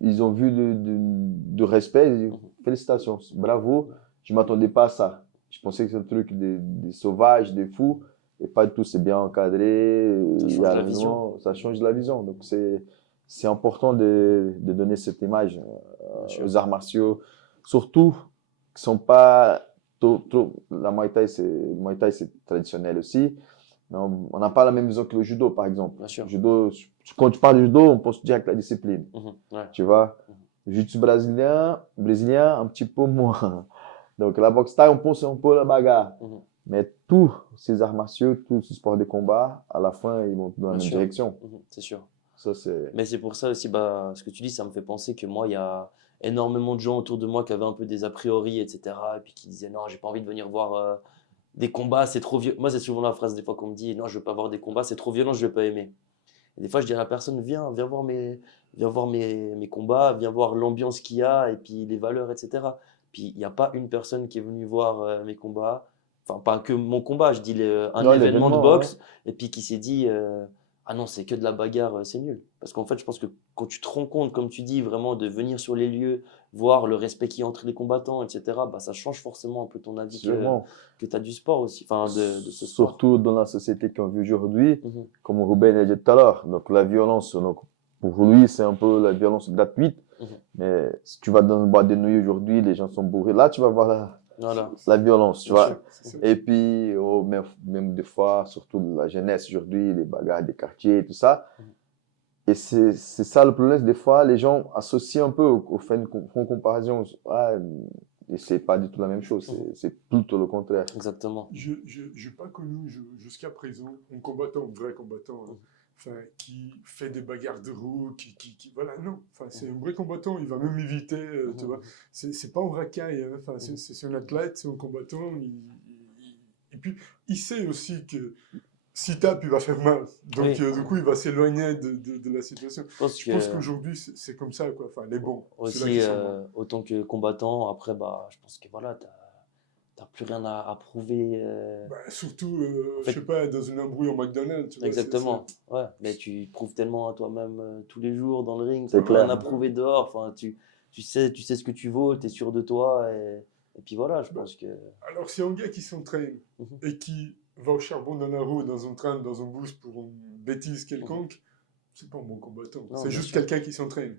ils ont vu de respect. Ils disent, félicitations, bravo. Je ne m'attendais pas à ça. Je pensais que c'est un truc des sauvages, des fous, et pas du tout, c'est bien encadré. Ça change la vision. Ça change la vision. Donc, c'est important de donner cette image aux arts martiaux, surtout qui sont pas trop. La Muay Thai, c'est traditionnel aussi, mais on n'a pas la même vision que le judo, par exemple. Bien sûr. Judo, quand tu parles de judo, on pense direct à la discipline. Ouais. Tu vois, le jiu-jitsu brésilien, un petit peu moins. Donc, la boxe thaï, on pense un peu à la bagarre. Mais tous ces arts martiaux, tous ces sports de combat, à la fin, ils vont dans la même direction. C'est sûr. Ça, c'est... Mais c'est pour ça aussi, ce que tu dis, ça me fait penser que moi, il y a énormément de gens autour de moi qui avaient un peu des a priori, etc. Et puis qui disaient, non, j'ai pas envie de venir voir des combats, c'est trop violent. Moi, c'est souvent la phrase des fois qu'on me dit, non, je veux pas voir des combats, c'est trop violent, je vais pas aimer. Et des fois, je dis à la personne, viens voir mes combats, viens voir l'ambiance qu'il y a et puis les valeurs, etc. Puis il n'y a pas une personne qui est venue voir mes combats, enfin pas que mon combat, je dis un événement de boxe, et puis qui s'est dit, ah non, c'est que de la bagarre, c'est nul. Parce qu'en fait, je pense que quand tu te rends compte, comme tu dis, vraiment de venir sur les lieux, voir le respect qu'il y a entre les combattants, etc., bah, ça change forcément un peu ton avis que tu as du sport aussi, enfin de ce sport. Surtout dans la société qu'on vit aujourd'hui, comme Ruben a dit tout à l'heure. Donc la violence, donc, pour lui, c'est un peu la violence gratuite. Mais si tu vas dans une boîte de nuit aujourd'hui, les gens sont bourrés. Là, tu vas voir la violence, tu vois. Et puis, même des fois, surtout la jeunesse aujourd'hui, les bagarres des quartiers, tout ça. Et c'est ça le problème. Des fois, les gens associent un peu au fait une comparaison. Et c'est pas du tout la même chose. C'est plutôt le contraire. Exactement. Je n'ai pas connu jusqu'à présent un combattant, un vrai combattant, qui fait des bagarres de roues, voilà, non. C'est un vrai combattant, il va même éviter, tu vois. C'est pas un racaille, hein. C'est un athlète, c'est un combattant. Et puis, il sait aussi que s'il tape, il va faire mal. Donc, du coup, il va s'éloigner de la situation. Je pense qu'aujourd'hui, c'est comme ça, quoi. Enfin, les bons. Aussi, autant que combattant, après, bah, je pense que voilà, t'as plus rien à prouver. Surtout, en fait, je sais pas, dans une embrouille au McDonald's. Tu vois, exactement. Ouais, mais tu prouves tellement à toi-même tous les jours dans le ring. T'as plus rien à prouver dehors. Enfin, tu sais ce que tu vaux, t'es sûr de toi. Et puis voilà, je pense que. Alors, si un gars qui s'entraîne et qui va au charbon dans la roue, dans un train, dans un bus pour une bêtise quelconque, c'est pas un bon combattant. C'est juste quelqu'un qui s'entraîne.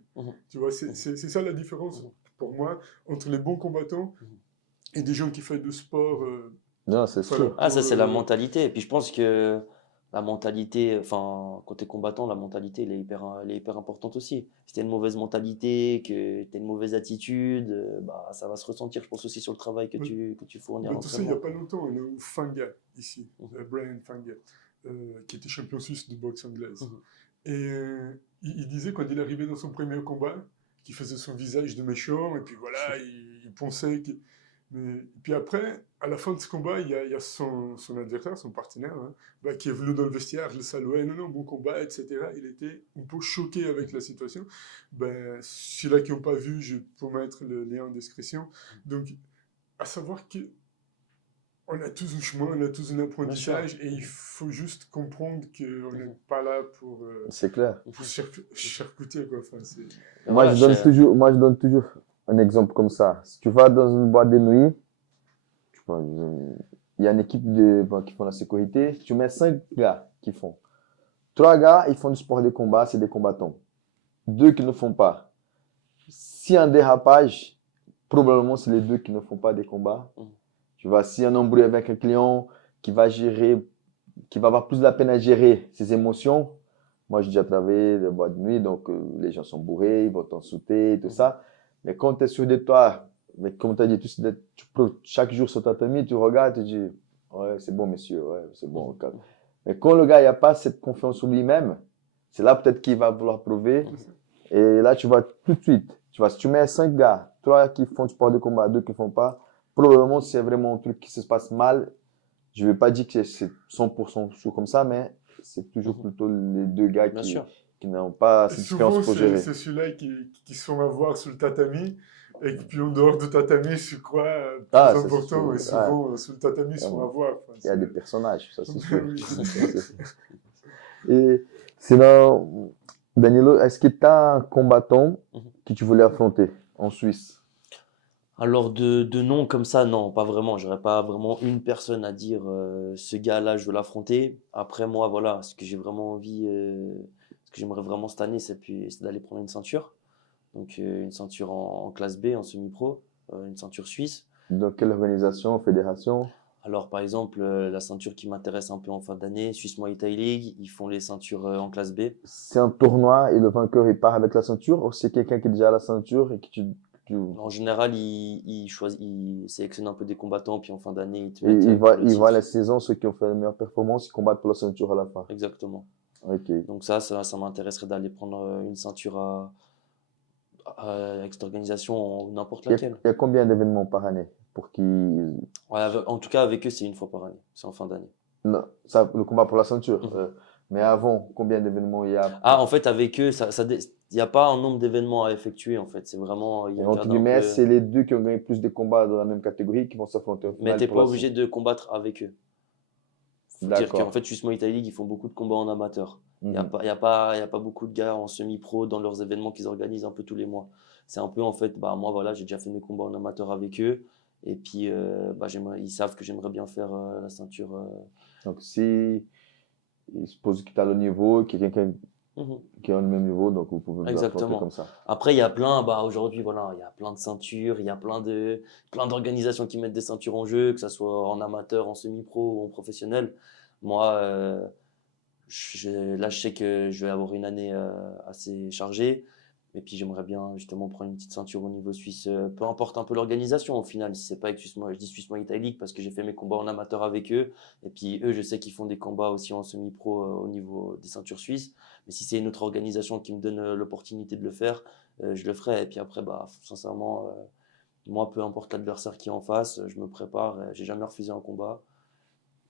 Tu vois, c'est ça la différence pour moi entre les bons combattants et des gens qui font du sport. Non, c'est sûr. Ah, ça, c'est la mentalité. Et puis je pense que la mentalité, enfin, quand tu es combattant, la mentalité, elle est hyper importante aussi. Si tu as une mauvaise mentalité, que tu as une mauvaise attitude, bah, ça va se ressentir, je pense, aussi sur le travail que tu fournis à l'entraînement. Tu sais, il n'y a pas longtemps, on a eu Fanga ici, Brian Fanga, qui était champion suisse de boxe anglaise. Et il disait, quand il arrivait dans son premier combat, qu'il faisait son visage de méchant, et puis voilà, il pensait que... Mais, puis après, à la fin de ce combat, il y a son adversaire, son partenaire, hein, bah, qui est venu dans le vestiaire, je le saluais, non, non, bon combat, etc. Il était un peu choqué avec la situation. Ben, ceux-là qui n'ont pas vu, je peux mettre le lien en description. Donc, à savoir que on a tous un chemin, on a tous un Bien sûr. apprentissage, et il faut juste comprendre qu'on n'est pas là C'est clair. pour charcuter, quoi. Enfin, c'est... Et voilà, Moi, je donne toujours un exemple comme ça. Si tu vas dans une boîte de nuit, tu vois, il y a une équipe qui font la sécurité, tu mets 5 gars qui font. 3 gars, ils font du sport de combat, c'est des combattants. 2 qui ne font pas. S'il y a un dérapage, probablement c'est les 2 qui ne font pas des combats. Tu vois, s'il y a un embrouille avec un client qui va gérer, qui va avoir plus de la peine à gérer ses émotions. Moi, j'ai déjà travaillé de boîte de nuit, donc les gens sont bourrés, ils vont t'insulter, tout ça. Mais quand tu es sûr de toi, mais comme tu as dit, chaque jour sur ta famille, tu regardes, tu dis, ouais, c'est bon, monsieur, ouais, c'est bon. Mais quand le gars n'a pas cette confiance en lui-même, c'est là peut-être qu'il va vouloir prouver. Et là, tu vois tout de suite, tu vois, si tu mets 5 gars, 3 qui font du sport de combat, 2 qui ne font pas, probablement c'est vraiment un truc qui se passe mal. Je ne vais pas dire que c'est 100% sûr comme ça, mais c'est toujours plutôt les 2 gars Bien qui sûr. n'ont pas Et cette souvent, expérience pour gérer. c'est celui-là qui se font avoir sur le tatami, et puis en dehors du tatami, c'est quoi plus Ah, ça c'est important, sûr. et Ouais. souvent sur le tatami, ils se font avoir. Enfin, Il y a c'est... des personnages, ça c'est Ben sûr. oui. Ça, c'est sûr. Et sinon, Danilo, est-ce que tu as un combattant que tu voulais affronter en Suisse? Alors de nom comme ça, non, pas vraiment. J'aurais pas vraiment une personne à dire ce gars-là, je veux l'affronter. Après moi, voilà, ce que j'ai vraiment envie, ce que j'aimerais vraiment cette année, c'est d'aller prendre une ceinture. Donc une ceinture en classe B, en semi-pro, une ceinture suisse. Dans quelle organisation, fédération? Alors par exemple, la ceinture qui m'intéresse un peu en fin d'année, Swiss Muay Thai League, ils font les ceintures en classe B. C'est un tournoi et le vainqueur il part avec la ceinture ou c'est quelqu'un qui est déjà à la ceinture et que En général, ils sélectionnent un peu des combattants, puis en fin d'année, ils te et mettent pour le il voit titre. la saison, ceux qui ont fait la meilleure performance, ils combattent pour la ceinture à la fin. Exactement. Ok. Donc ça m'intéresserait d'aller prendre une ceinture avec cette organisation ou n'importe laquelle. Il y a combien d'événements par année pour qu'ils... Ouais, en tout cas, avec eux, c'est une fois par année. C'est en fin d'année. Non, ça, le combat pour la ceinture. Mhm. Mais avant, combien d'événements il y a Ah, en fait, avec eux, il n'y a pas un nombre d'événements à effectuer, en fait. C'est vraiment, ils Et entre regardent un guillemets, peu. c'est les 2 qui ont gagné plus de combats dans la même catégorie qui vont s'affronter au Mais final t'es pour pas la obligé ceinture. de combattre avec eux. Faut dire qu'en D'accord. fait, Swiss Muay Thai League, ils font beaucoup de combats en amateur. Il n'y a Mhm. pas, il y a pas beaucoup de gars en semi-pro dans leurs événements qu'ils organisent un peu tous les mois. C'est un peu, en fait, bah, moi, voilà, j'ai déjà fait mes combats en amateur avec eux. Et puis, bah, ils savent que j'aimerais bien faire la ceinture. Donc, si il se pose que tu as le niveau, qu'il y a quelqu'un Mhm. qui a le même niveau, donc vous pouvez vous affronter Exactement. comme ça. Après, il y a plein, bah, aujourd'hui, voilà, il y a plein de ceintures, il y a plein d'organisations qui mettent des ceintures en jeu, que ce soit en amateur, en semi-pro ou en professionnel. Moi, là, je sais que je vais avoir une année assez chargée. Et puis, j'aimerais bien justement prendre une petite ceinture au niveau suisse, peu importe un peu l'organisation au final. Si c'est pas avec je dis Swiss Muay Thai League parce que j'ai fait mes combats en amateur avec eux. Et puis, eux, je sais qu'ils font des combats aussi en semi-pro au niveau des ceintures suisses. Mais si c'est une autre organisation qui me donne l'opportunité de le faire, je le ferai. Et puis après, bah, sincèrement, moi, peu importe l'adversaire qui est en face, je me prépare. J'ai jamais refusé un combat.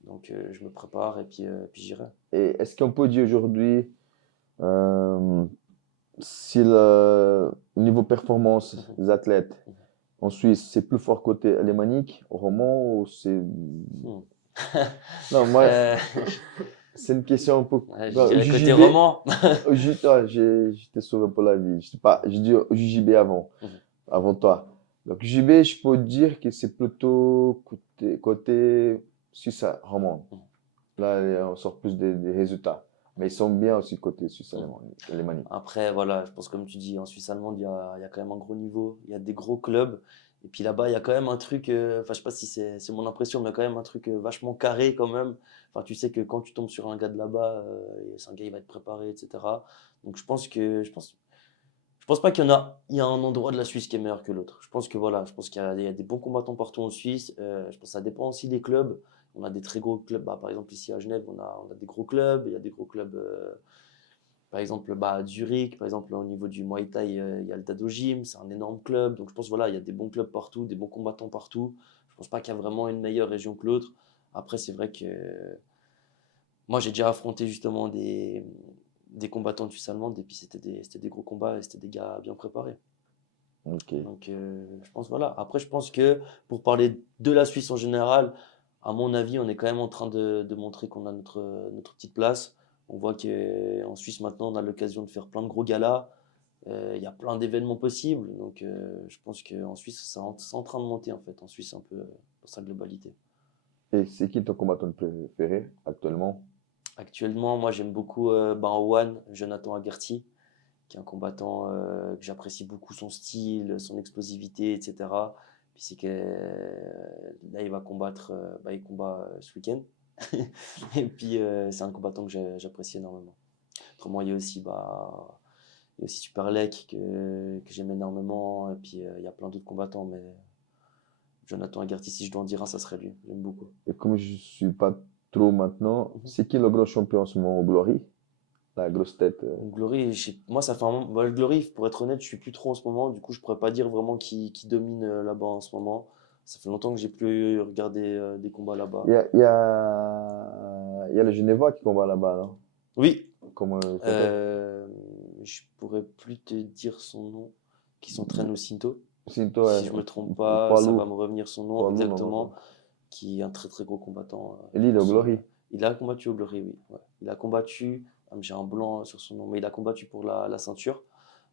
Donc, je me prépare et puis j'irai. Et est-ce qu'on peut dire aujourd'hui, euh, si le niveau performance des athlètes en Suisse, c'est plus fort côté alémanique, roman, ou c'est... Hmm. Non, moi, Euh, c'est une question un peu... ouais, je Au dirais côté JJB, roman. j'étais sauvé pour la vie. Je dis au JJB avant, Mhm. avant toi. Donc, JB, je peux dire que c'est plutôt côté Suisse romande. Là, on sort plus des résultats. Mais ils sont bien aussi côté Suisse alémanique. Après, voilà, je pense comme tu dis, en Suisse allemande, il y a quand même un gros niveau, il y a des gros clubs. Et puis là-bas, il y a quand même un truc, enfin, je sais pas si c'est mon impression, mais il y a quand même un truc vachement carré quand même. Enfin, tu sais que quand tu tombes sur un gars de là-bas, c'est un gars, il va être préparé, etc. Donc je pense pas il y a un endroit de la Suisse qui est meilleur que l'autre. Je pense que voilà, je pense il y a des bons combattants partout en Suisse. Je pense que ça dépend aussi des clubs. On a des très gros clubs. Bah, par exemple, ici à Genève, on a des gros clubs. Il y a des gros clubs Par exemple, à Zurich, par exemple, au niveau du Muay Thai, il y a le Dado Gym, c'est un énorme club. Donc je pense voilà, il y a des bons clubs partout, des bons combattants partout. Je pense pas qu'il y a vraiment une meilleure région que l'autre. Après, c'est vrai que moi, j'ai déjà affronté justement des combattants suisses allemandes et puis c'était des gros combats et c'était des gars bien préparés. Ok. Donc je pense voilà. Après, je pense que pour parler de la Suisse en général, à mon avis, on est quand même en train de montrer qu'on a notre petite place. On voit qu'en Suisse maintenant, on a l'occasion de faire plein de gros galas. Il y a plein d'événements possibles. Donc je pense qu'en Suisse, c'est en train de monter en fait, en Suisse un peu dans sa globalité. Et c'est qui ton combattant préféré actuellement? Actuellement, moi j'aime beaucoup One, Jonathan Agerty, qui est un combattant que j'apprécie beaucoup son style, son explosivité, etc. Puis c'est que là il va combattre, il combat ce week-end. Et puis c'est un combattant que j'apprécie énormément. Autrement, il y a aussi Superlek que j'aime énormément. Et puis il y a plein d'autres combattants, mais Jonathan Agerty, si je dois en dire un, ça serait lui. J'aime beaucoup. Et comme je suis pas trop maintenant, Mhm. c'est qui le grand champion en ce moment au Glory? La grosse tête. Glory, moi ça fait un moment. Le Glory, pour être honnête, je suis plus trop en ce moment. Du coup, je pourrais pas dire vraiment qui domine là-bas en ce moment. Ça fait longtemps que j'ai plus regardé des combats là-bas. Il y a le Genevois qui combat là-bas, non? Oui, Comment il s'appelle? je pourrais plus te dire son nom. Qui s'entraîne au Sinto. Sinto, Si je me trompe pas, poids ça va lourd. me revenir son nom Poids lourd, exactement. normalement. Qui est un très très gros combattant. Et Je lui, le pense, Glory. il a combattu au Glory, oui. Ouais. Il a combattu. J'ai un blanc sur son nom, mais il a combattu pour la ceinture.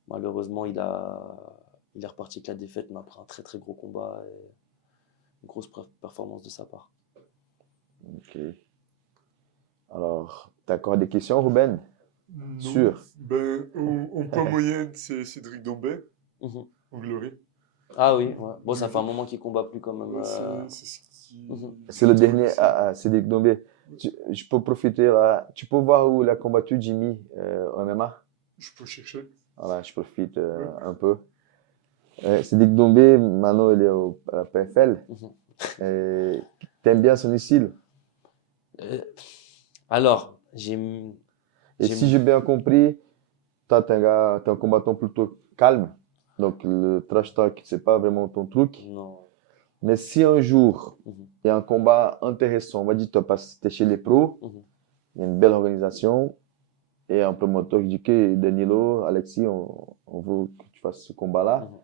Malheureusement, il est reparti avec la défaite, mais après un très très gros combat et une grosse performance de sa part. Ok. Alors, t'as encore des questions, Ruben? Non. Sûr. Ben, en poids moyenne, c'est Cédric Dombet, Mhm. au Glory. Ah oui, ouais. Bon, ça fait un moment qu'il combat plus quand même. Ouais, c'est ce qui. Mhm. C'est le j'attends dernier. aussi. C'est Dick Dombé. Je peux profiter là. Tu peux voir où il a combattu Jimmy au MMA? Je peux chercher. Voilà, je profite Ouais. un peu. C'est Dick Dombé, maintenant il est à la PFL. Mhm. Et t'aimes bien son style. Euh, alors, Et si j'ai bien compris, toi, t'es un combattant plutôt calme. Donc le trash talk, c'est pas vraiment ton truc. non. Mais si un jour, Mhm. il y a un combat intéressant, on va dire, t'es chez les pros, Mhm. il y a une belle organisation, et un promoteur qui dit que Danilo, Alexis, on veut que tu fasses ce combat-là. Mhm.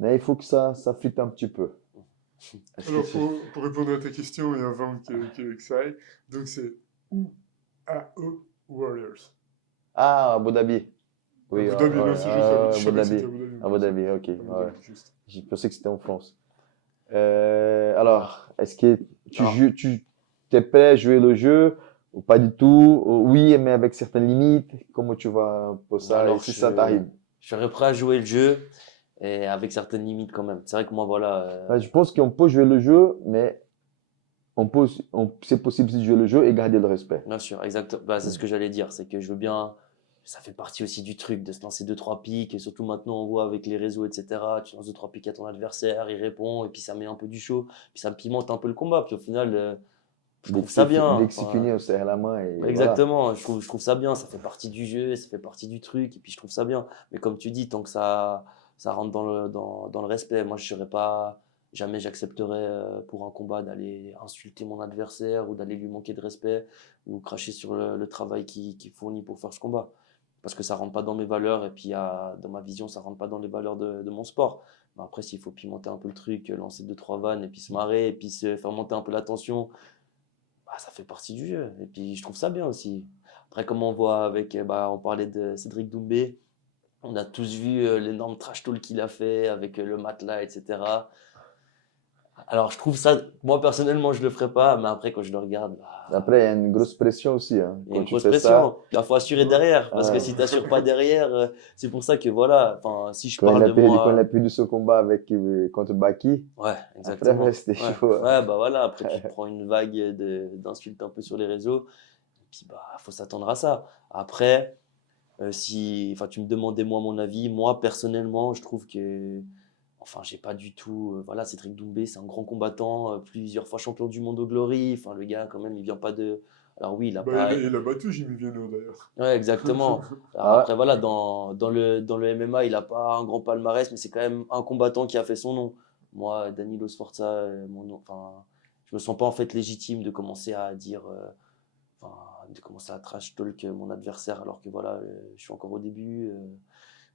Mais il faut que ça fitte un petit peu. Est-ce que Alors, pour répondre à ta question et avant que ça aille, donc c'est UAE Warriors. Ah, Abu Dhabi. Oui, Abu Dhabi, non, c'est juste Abu Dhabi. Je Abu savais que c'était Dhabi. Abu Dhabi. Abu Dhabi, ok. Abu Ouais. Dhabi, juste. J'ai pensé que c'était en France. Alors, est-ce que Alors, tu t'es prêt à jouer le jeu ou pas du tout? Oui, mais avec certaines limites. Comment tu vas pour ça? Et alors si ça t'arrive? je serais prêt à jouer le jeu et avec certaines limites quand même. C'est vrai que moi, voilà. Je pense qu'on peut jouer le jeu, mais c'est possible de jouer le jeu et garder le respect. Bien sûr, exact. Bah, c'est ce Mm. que j'allais dire. C'est que je veux bien. Ça fait partie aussi du truc de se lancer 2-3 piques. Et surtout maintenant, on voit avec les réseaux, etc. Tu lances 2-3 piques à ton adversaire, il répond. Et puis ça met un peu du chaud. Puis ça pimente un peu le combat. Puis au final, je trouve ça bien. Dès que c'est Enfin, fini, on serre la main et voilà. exactement. Je trouve ça bien. Ça fait partie du jeu. Ça fait partie du truc. Et puis je trouve ça bien. Mais comme tu dis, tant que ça rentre dans le respect, moi, je serais pas. Jamais j'accepterais pour un combat d'aller insulter mon adversaire ou d'aller lui manquer de respect ou cracher sur le travail qu'il fournit pour faire ce combat. Parce que ça rentre pas dans mes valeurs et puis dans ma vision, ça rentre pas dans les valeurs de mon sport. Mais après, s'il faut pimenter un peu le truc, lancer 2-3 vannes et puis se marrer et puis se faire monter un peu la tension, bah, ça fait partie du jeu. Et puis je trouve ça bien aussi. Après, comme on voit avec, on parlait de Cédric Doumbé, on a tous vu l'énorme trash talk qu'il a fait avec le matelas, etc. Alors, je trouve ça, moi personnellement, je le ferai pas, mais après, quand je le regarde, Après, il y a une grosse pression aussi, hein. il y a Quand une tu grosse fais ça, pression. Il faut assurer derrière, parce que euh, si tu n'assures pas derrière, c'est pour ça que voilà, enfin, si je quand parle de quand il a moi. perdu ce combat contre Baki, Ouais, après, ouais, exactement. c'était Ouais. chaud. Ouais, bah voilà, après, tu te prends une vague d'insultes un peu sur les réseaux, et puis, bah, faut s'attendre à ça. Après, enfin, tu me demandais, moi, mon avis. Moi, personnellement, je trouve que. Enfin, j'ai pas du tout. Voilà, Cédric Doumbé, c'est un grand combattant, plusieurs fois champion du monde au Glory. Enfin, le gars, quand même, il vient pas de. Alors oui, il a Bah, pas. il a battu Jimmy Vienno d'ailleurs. Ouais, exactement. Alors Ah ouais. après, voilà, dans le MMA, il n'a pas un grand palmarès, mais c'est quand même un combattant qui a fait son nom. Moi, Danilo Sforza, mon nom, enfin, je me sens pas en fait légitime de commencer à dire, enfin, de commencer à trash talk mon adversaire, alors que voilà, je suis encore au début.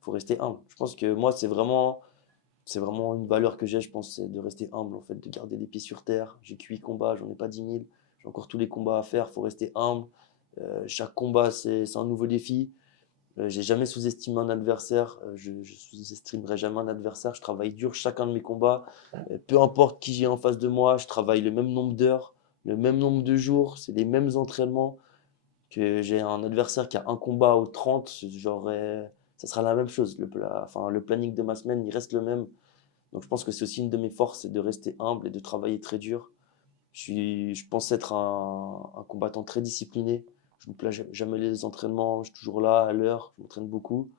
Faut rester humble. Je pense que moi, c'est vraiment une valeur que j'ai, je pense, c'est de rester humble, en fait, de garder les pieds sur terre. J'ai que 8 combats, j'en ai pas 10 000. J'ai encore tous les combats à faire, faut rester humble. Chaque combat, c'est un nouveau défi. J'ai jamais sous-estimé un adversaire, je sous-estimerai jamais un adversaire. Je travaille dur chacun de mes combats. Peu importe qui j'ai en face de moi, je travaille le même nombre d'heures, le même nombre de jours, c'est les mêmes entraînements. Que j'ai un adversaire qui a un combat ou 30, ça sera la même chose. Enfin, le planning de ma semaine, il reste le même. Donc je pense que c'est aussi une de mes forces, c'est de rester humble et de travailler très dur. Je pense être un combattant très discipliné. Je ne me plains jamais les entraînements, je suis toujours là à l'heure, je m'entraîne beaucoup.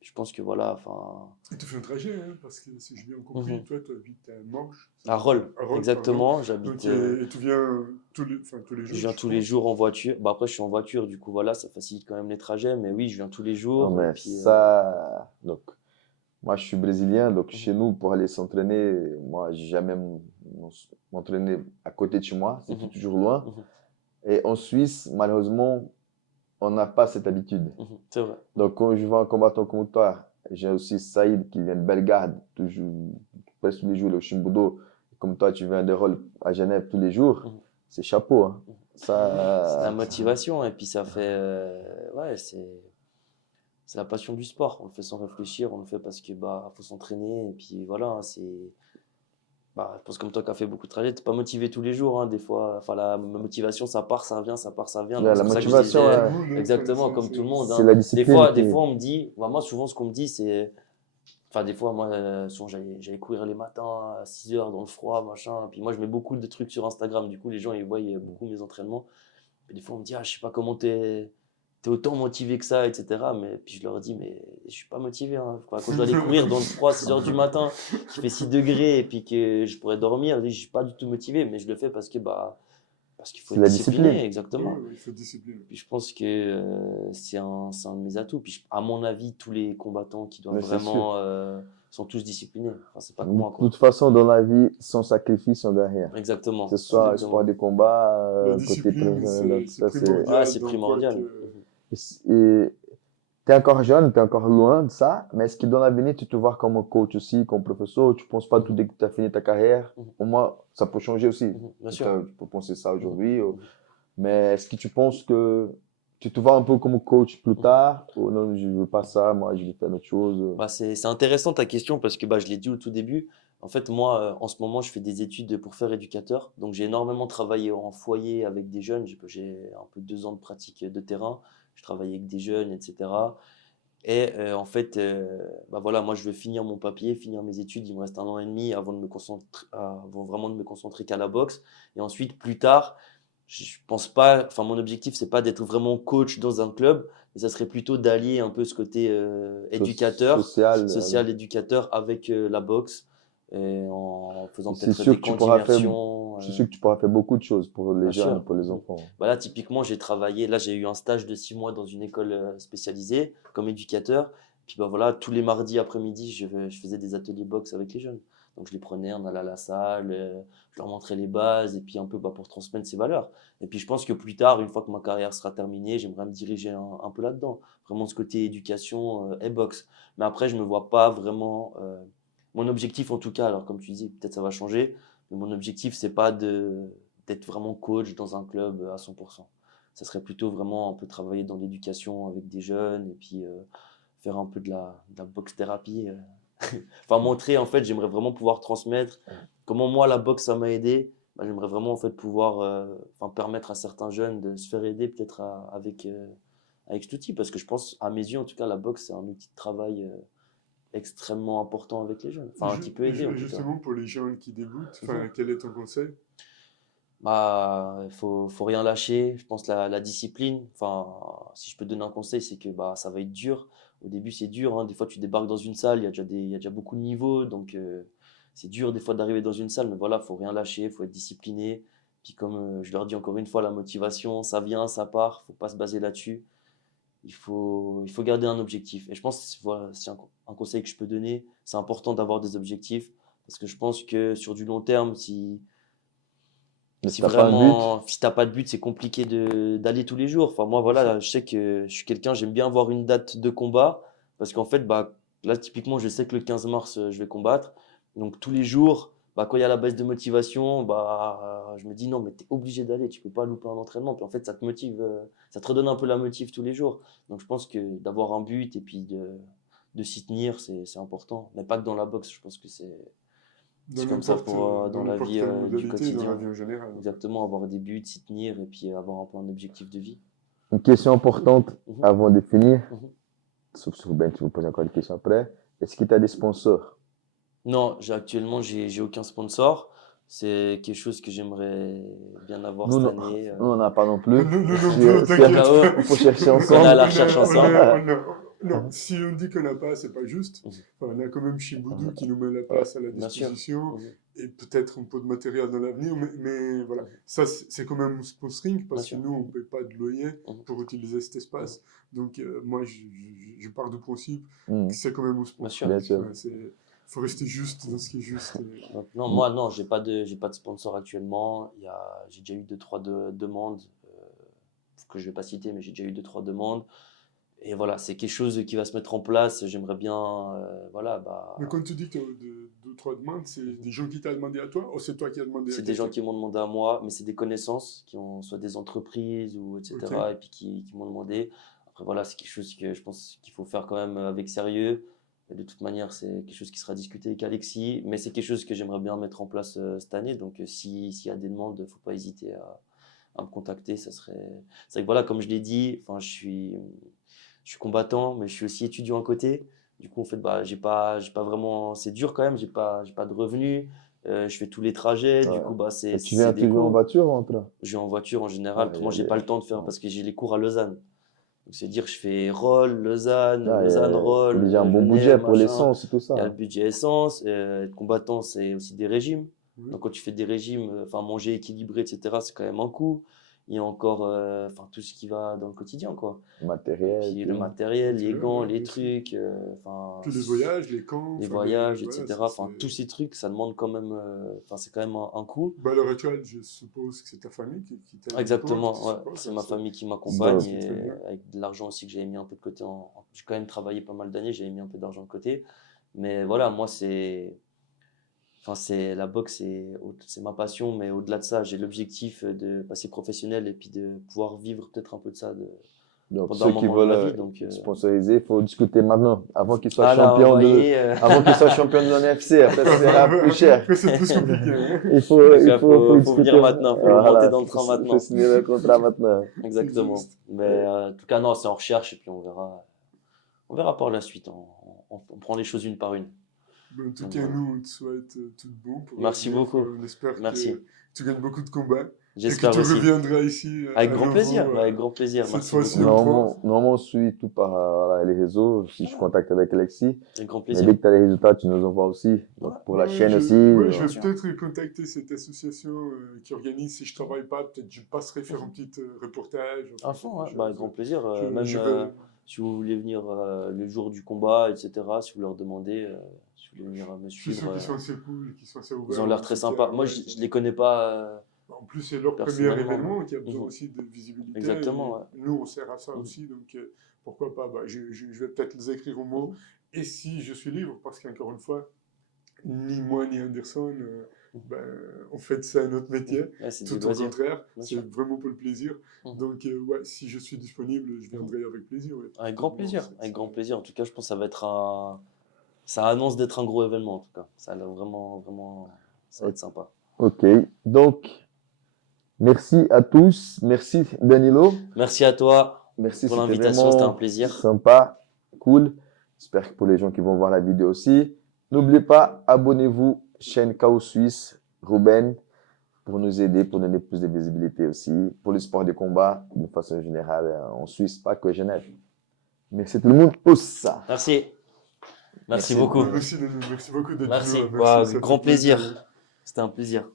Je pense que voilà, enfin. Et tu fais un trajet, hein, parce que si j'ai bien compris, Mhm. toi, tu habites à Morges. À Roll, À Roll, pardon. exactement. Donc, J'habite, et tu viens tous les je jours, viens je tous les pense. jours en voiture. Bah après, je suis en voiture, du coup voilà, ça facilite quand même les trajets. Mais oui, je viens tous les Non, jours. Et mais puis, ça. Donc, moi, je suis brésilien, donc mhm, chez nous, pour aller s'entraîner, moi, j'ai jamais m'entraîné à côté de chez moi, c'était mhm, toujours loin. mhm, Et en Suisse, malheureusement, on n'a pas cette habitude. c'est vrai. Donc, quand je vois un combattant comme toi, j'ai aussi Saïd qui vient de Bellegarde, toujours, presque tous les jours, le Chimbudo. Comme toi, tu viens de Rôle à Genève tous les jours. Mhm. C'est chapeau, hein. C'est la Ça, motivation et puis ça fait, ouais, c'est la passion du sport. On le fait sans réfléchir, on le fait parce que bah faut s'entraîner et puis voilà, hein, bah, je pense comme toi qui as fait beaucoup de trajets, t'es pas motivé tous les jours, hein, des fois. Enfin la motivation ça part, ça revient, ça part, ça revient. Donc la c'est pour ça que je motivation, Comme tout disais le monde, hein, exactement comme tout le monde, c'est hein. la Des discipline fois, qui. des fois on me dit, bah, moi souvent ce qu'on me dit c'est, enfin des fois moi souvent j'allais courir les matins à 6 heures dans le froid machin. Puis moi je mets beaucoup de trucs sur Instagram, du coup les gens ils voient beaucoup mes entraînements. Et des fois, on me dit, ah, je sais pas comment t'es autant motivé que ça, etc. Mais puis je leur dis, mais je suis pas motivé, hein. Quand je dois aller courir dans le froid à 6 heures du matin, qu'il fait 6 degrés et puis que je pourrais dormir, je dis, je suis pas du tout motivé, mais je le fais parce qu'il faut C'est être la discipliné, discipline. exactement. il faut discipline. Puis je pense que c'est un de mes atouts. Puis à mon avis, tous les combattants qui doivent Mais c'est sûr. vraiment sont tous disciplinés. Enfin, c'est pas que De moi, quoi. toute façon, dans la vie, sans sacrifice, sans derrière. Que Exactement, ce soit sport exactement. de combat, La côté discipline, professionnel, tout c'est ça, c'est. Ouais, primordial c'est dans quoi primordial. que. Et t'es encore jeune, t'es encore loin de ça, mais est-ce que dans l'avenir, tu te vois comme un coach aussi, comme professeur, ou tu penses pas tout Mhm, dès que tu as fini ta carrière? mhm, Au moins, ça peut changer aussi. bien sûr. Tu peux penser ça Mhm, aujourd'hui, mhm, mais est-ce que tu penses que tu te vois un peu comme coach plus mhm. tard? Ou non, je veux pas ça, moi, je veux faire autre chose. Bah, c'est intéressant ta question parce que bah, je l'ai dit au tout début. En fait, moi, en ce moment, je fais des études pour faire éducateur. Donc, j'ai énormément travaillé en foyer avec des jeunes. J'ai un peu 2 ans de pratique de terrain. Je travaille avec des jeunes, etc. Et en fait, bah voilà, moi, je veux finir mon papier, finir mes études. Il me reste 1 an et demi avant vraiment de me concentrer qu'à la boxe. Et ensuite, plus tard, je pense pas, enfin, mon objectif, c'est pas d'être vraiment coach dans un club, mais ça serait plutôt d'allier un peu ce côté éducateur, Social. social éducateur avec la boxe, et en faisant C'est peut-être sûr des que tu camps pourras faire, d'immersion. c'est sûr que tu pourras faire beaucoup de choses pour les Bien jeunes et sûr. pour les Mhm. enfants. Bah là, typiquement, j'ai travaillé. Là, j'ai eu un stage de 6 mois dans une école spécialisée comme éducateur. Puis bah voilà, tous les mardis après-midi, je faisais des ateliers boxe avec les jeunes. Donc je les prenais, on allait à la salle, je leur montrais les bases et puis un peu bah, pour transmettre ces valeurs. Et puis je pense que plus tard, une fois que ma carrière sera terminée, j'aimerais me diriger un peu là-dedans. Vraiment ce côté éducation et boxe. Mais après, je me vois pas vraiment. Mon objectif en tout cas, alors comme tu dis, peut-être ça va changer, mais mon objectif, c'est pas d'être vraiment coach dans un club à 100%. Ça serait plutôt vraiment un peu travailler dans l'éducation avec des jeunes et puis faire un peu de la boxe thérapie. Enfin, montrer, en fait, j'aimerais vraiment pouvoir transmettre comment moi, la boxe, ça m'a aidé. Bah, j'aimerais vraiment, en fait, pouvoir enfin, permettre à certains jeunes de se faire aider peut-être avec cet outil. Parce que je pense, à mes yeux, en tout cas, la boxe, c'est un outil de travail extrêmement important avec les jeunes. Enfin, qui peut aider, en tout cas. Justement, pour les jeunes qui débutent, Mhm. quel est ton conseil? Bah, faut rien lâcher. Je pense la discipline. Enfin, si je peux te donner un conseil, c'est que bah, ça va être dur. Au début, c'est dur, hein. Des fois, tu débarques dans une salle, il y a déjà beaucoup de niveaux. Donc, c'est dur des fois d'arriver dans une salle. Mais voilà, faut rien lâcher, faut être discipliné. Puis comme je leur dis encore une fois, la motivation, ça vient, ça part, faut pas se baser là-dessus. Il faut garder un objectif. Et je pense que voilà, c'est un conseil que je peux donner. C'est important d'avoir des objectifs parce que je pense que sur du long terme, Mais si t'as pas un but, vraiment, si t'as pas de but, c'est compliqué d'aller tous les jours. Enfin, moi, voilà, je sais que je suis quelqu'un, j'aime bien avoir une date de combat parce qu'en fait, bah, là, typiquement, je sais que le 15 mars, je vais combattre. Donc, tous les jours, bah, quand il y a la baisse de motivation, bah, je me dis non, mais tu es obligé d'aller, tu peux pas louper un entraînement. Puis en fait, ça te motive, ça te redonne un peu la motive tous les jours. Donc, je pense que d'avoir un but et puis de s'y tenir, c'est important. Mais pas que dans la boxe, je pense que c'est comme ça pour dans la vie quelle du modalité, dans la quotidien. vie en général. Exactement, avoir des buts, s'y tenir et puis avoir un peu un objectif de vie. une question importante Mhm. avant de finir, Mhm. sauf si Ben, tu vous poses encore des questions après. Est-ce que tu as des sponsors? Non, actuellement, j'ai aucun sponsor. C'est quelque chose que j'aimerais bien avoir Nous, cette non, année. nous, on n'en a pas non plus. Nous non Si, plus, t'inquiète. il faut chercher On est ensemble. à la recherche ensemble. Non, si on dit qu'on n'a pas, c'est pas juste. Mhm. Enfin, on a quand même Chiboudou qui nous met la place à la Bien sûr. disposition Mhm. et peut-être un peu de matériel dans l'avenir, mais voilà, ça c'est quand même un sponsoring parce que Bien sûr. nous on ne paye pas de loyer Mhm. pour utiliser cet espace. Donc moi je pars du principe Hmm, que c'est quand même un sûr. sponsoring. bien sûr. Ouais, faut rester juste dans ce qui est juste. Non, moi, non, j'ai pas de sponsor actuellement. J'ai déjà eu 2-3 demandes que je vais pas citer, mais j'ai déjà eu 2-3 demandes. Et voilà, c'est quelque chose qui va se mettre en place. J'aimerais bien, voilà, bah, Mais quand tu dis que tu as deux, trois demandes, c'est des gens qui t'ont demandé à toi ou c'est toi qui as demandé à c'est des gens quelqu'un? qui m'ont demandé à moi, mais c'est des connaissances qui ont soit des entreprises ou etc. Ok. Et puis qui m'ont demandé. Après, voilà, c'est quelque chose que je pense qu'il faut faire quand même avec sérieux. Et de toute manière, c'est quelque chose qui sera discuté avec Alexis, mais c'est quelque chose que j'aimerais bien mettre en place cette année. Donc, s'il y a des demandes, il ne faut pas hésiter à me contacter. Ça serait... C'est vrai que voilà, comme je l'ai dit, enfin, je suis combattant, mais je suis aussi étudiant à côté. Du coup, en fait, bah, j'ai pas vraiment. C'est dur quand même. J'ai pas de revenus. Je fais tous les trajets. Du Ouais. coup, bah, Et tu c'est viens des toujours en coûts. voiture ou en train? Je vais en voiture en général. Ah, Autrement, j'ai pas le temps de faire ouais. parce que j'ai les cours à Lausanne. Donc, c'est dire, je fais Roll, Lausanne, Ah, Lausanne, faut Roll, déjà un bon budget Genève, pour machin. l'essence et tout Il y a le ça. budget essence. Être combattant, c'est aussi des régimes. Oui. Donc, quand tu fais des régimes, enfin, manger équilibré, etc., c'est quand même un coût. Il y a encore enfin, tout ce qui va dans le quotidien, quoi. Et Matériel, puis le tout. matériel, les Matériel, gants, ouais, les bien sûr. trucs, enfin, Puis les voyages, les camps, les enfin, voyages, voilà, etc. Enfin, tous ces trucs, ça demande quand même, enfin, c'est quand même un coût. Bah, à l'heure actuelle, je suppose que c'est ta famille qui t'aide un peu, qui Exactement, te ouais. supporte, C'est ma famille qui c'est m'accompagne c'est et très bien. avec de l'argent aussi que j'avais mis un peu de côté. J'ai quand même travaillé pas mal d'années, j'avais mis un peu d'argent de côté. Mais voilà, moi, enfin, la boxe, c'est ma passion, mais au-delà de ça, j'ai l'objectif de passer professionnel et puis de pouvoir vivre peut-être un peu de ça Donc, pendant un ceux qui moment de veulent ma vie. Donc, sponsoriser, il faut discuter maintenant, avant qu'ils soient voilà, champions envoyer. avant qu'ils soient champions de l'NFC. Après, ça sera plus cher. Après, c'est plus compliqué. Hein. Il faut Faut discuter. venir maintenant, faut Voilà, monter dans le il train faut maintenant. signer le contrat maintenant. Exactement. juste. Mais en tout cas, non, c'est en recherche et puis on verra par la suite. On prend les choses une par une. Ben, en tout Donc, cas, voilà. nous, on te souhaite tout de bon pour Merci l'avenir. beaucoup. On espère Merci. que tu gagnes beaucoup de combats et que J'espère tu aussi. reviendras ici Avec à grand nouveau, plaisir. Avec grand plaisir. cette Merci fois-ci beaucoup. au Normalement, on suit tout par voilà, les réseaux. Si je contacte avec Alexis. Avec grand Mais plaisir. dès que tu as les résultats, tu nous envoies aussi. Donc, Ouais. pour la Ouais, chaîne aussi. ouais, je vais sûr. peut-être contacter cette association qui organise. Si je travaille pas, peut-être je passerai faire un petit reportage. À fond, ouais. Je- Bah, avec grand plaisir. Même je vais- si vous voulez venir le jour du combat, etc., si vous leur demandez, si vous voulez venir me Je suis sûr suivre, qu'ils sont assez cool, qu'ils sont assez ouverts. ils ont l'air très sympas. Moi, je les connais pas En plus, c'est leur premier personnellement. événement qui a besoin Mhm. aussi de visibilité. Exactement, Et nous, on sert à ça Mhm. aussi, donc pourquoi pas. Bah, je vais peut-être les écrire au mot. Et si je suis libre, parce qu'encore une fois, ni moi ni Anderson, ben, on fait ça notre métier. Ouais, c'est Tout du au loisir. contraire, Bien c'est sûr. vraiment pour le plaisir. Mhm. Donc, ouais, si je suis disponible, je viendrai avec plaisir. Ouais. Avec grand Bon, plaisir. c'est- Avec grand plaisir. En tout cas, je pense que ça va être ça annonce d'être un gros événement, en tout cas. Ça a l'air vraiment, ça va être sympa. Ok. Donc, merci à tous. Merci Danilo. Merci à toi Merci, pour c'était l'invitation, c'était un vraiment plaisir. sympa, cool. J'espère que pour les gens qui vont voir la vidéo aussi. N'oubliez pas, abonnez-vous, chaîne KO Suisse, Ruben, pour nous aider, pour donner plus de visibilité aussi, pour le sport des combats, de façon générale, en Suisse, pas que Genève. Merci tout le monde. Oussa. Merci. Merci Merci. beaucoup. Merci beaucoup d'être Merci. venu. Ouais, ça fait grand plaisir. plaisir. C'était un plaisir.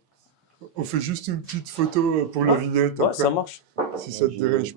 On fait juste une petite photo pour la vignette Ouais, après, ça marche. si ça te dérange pas.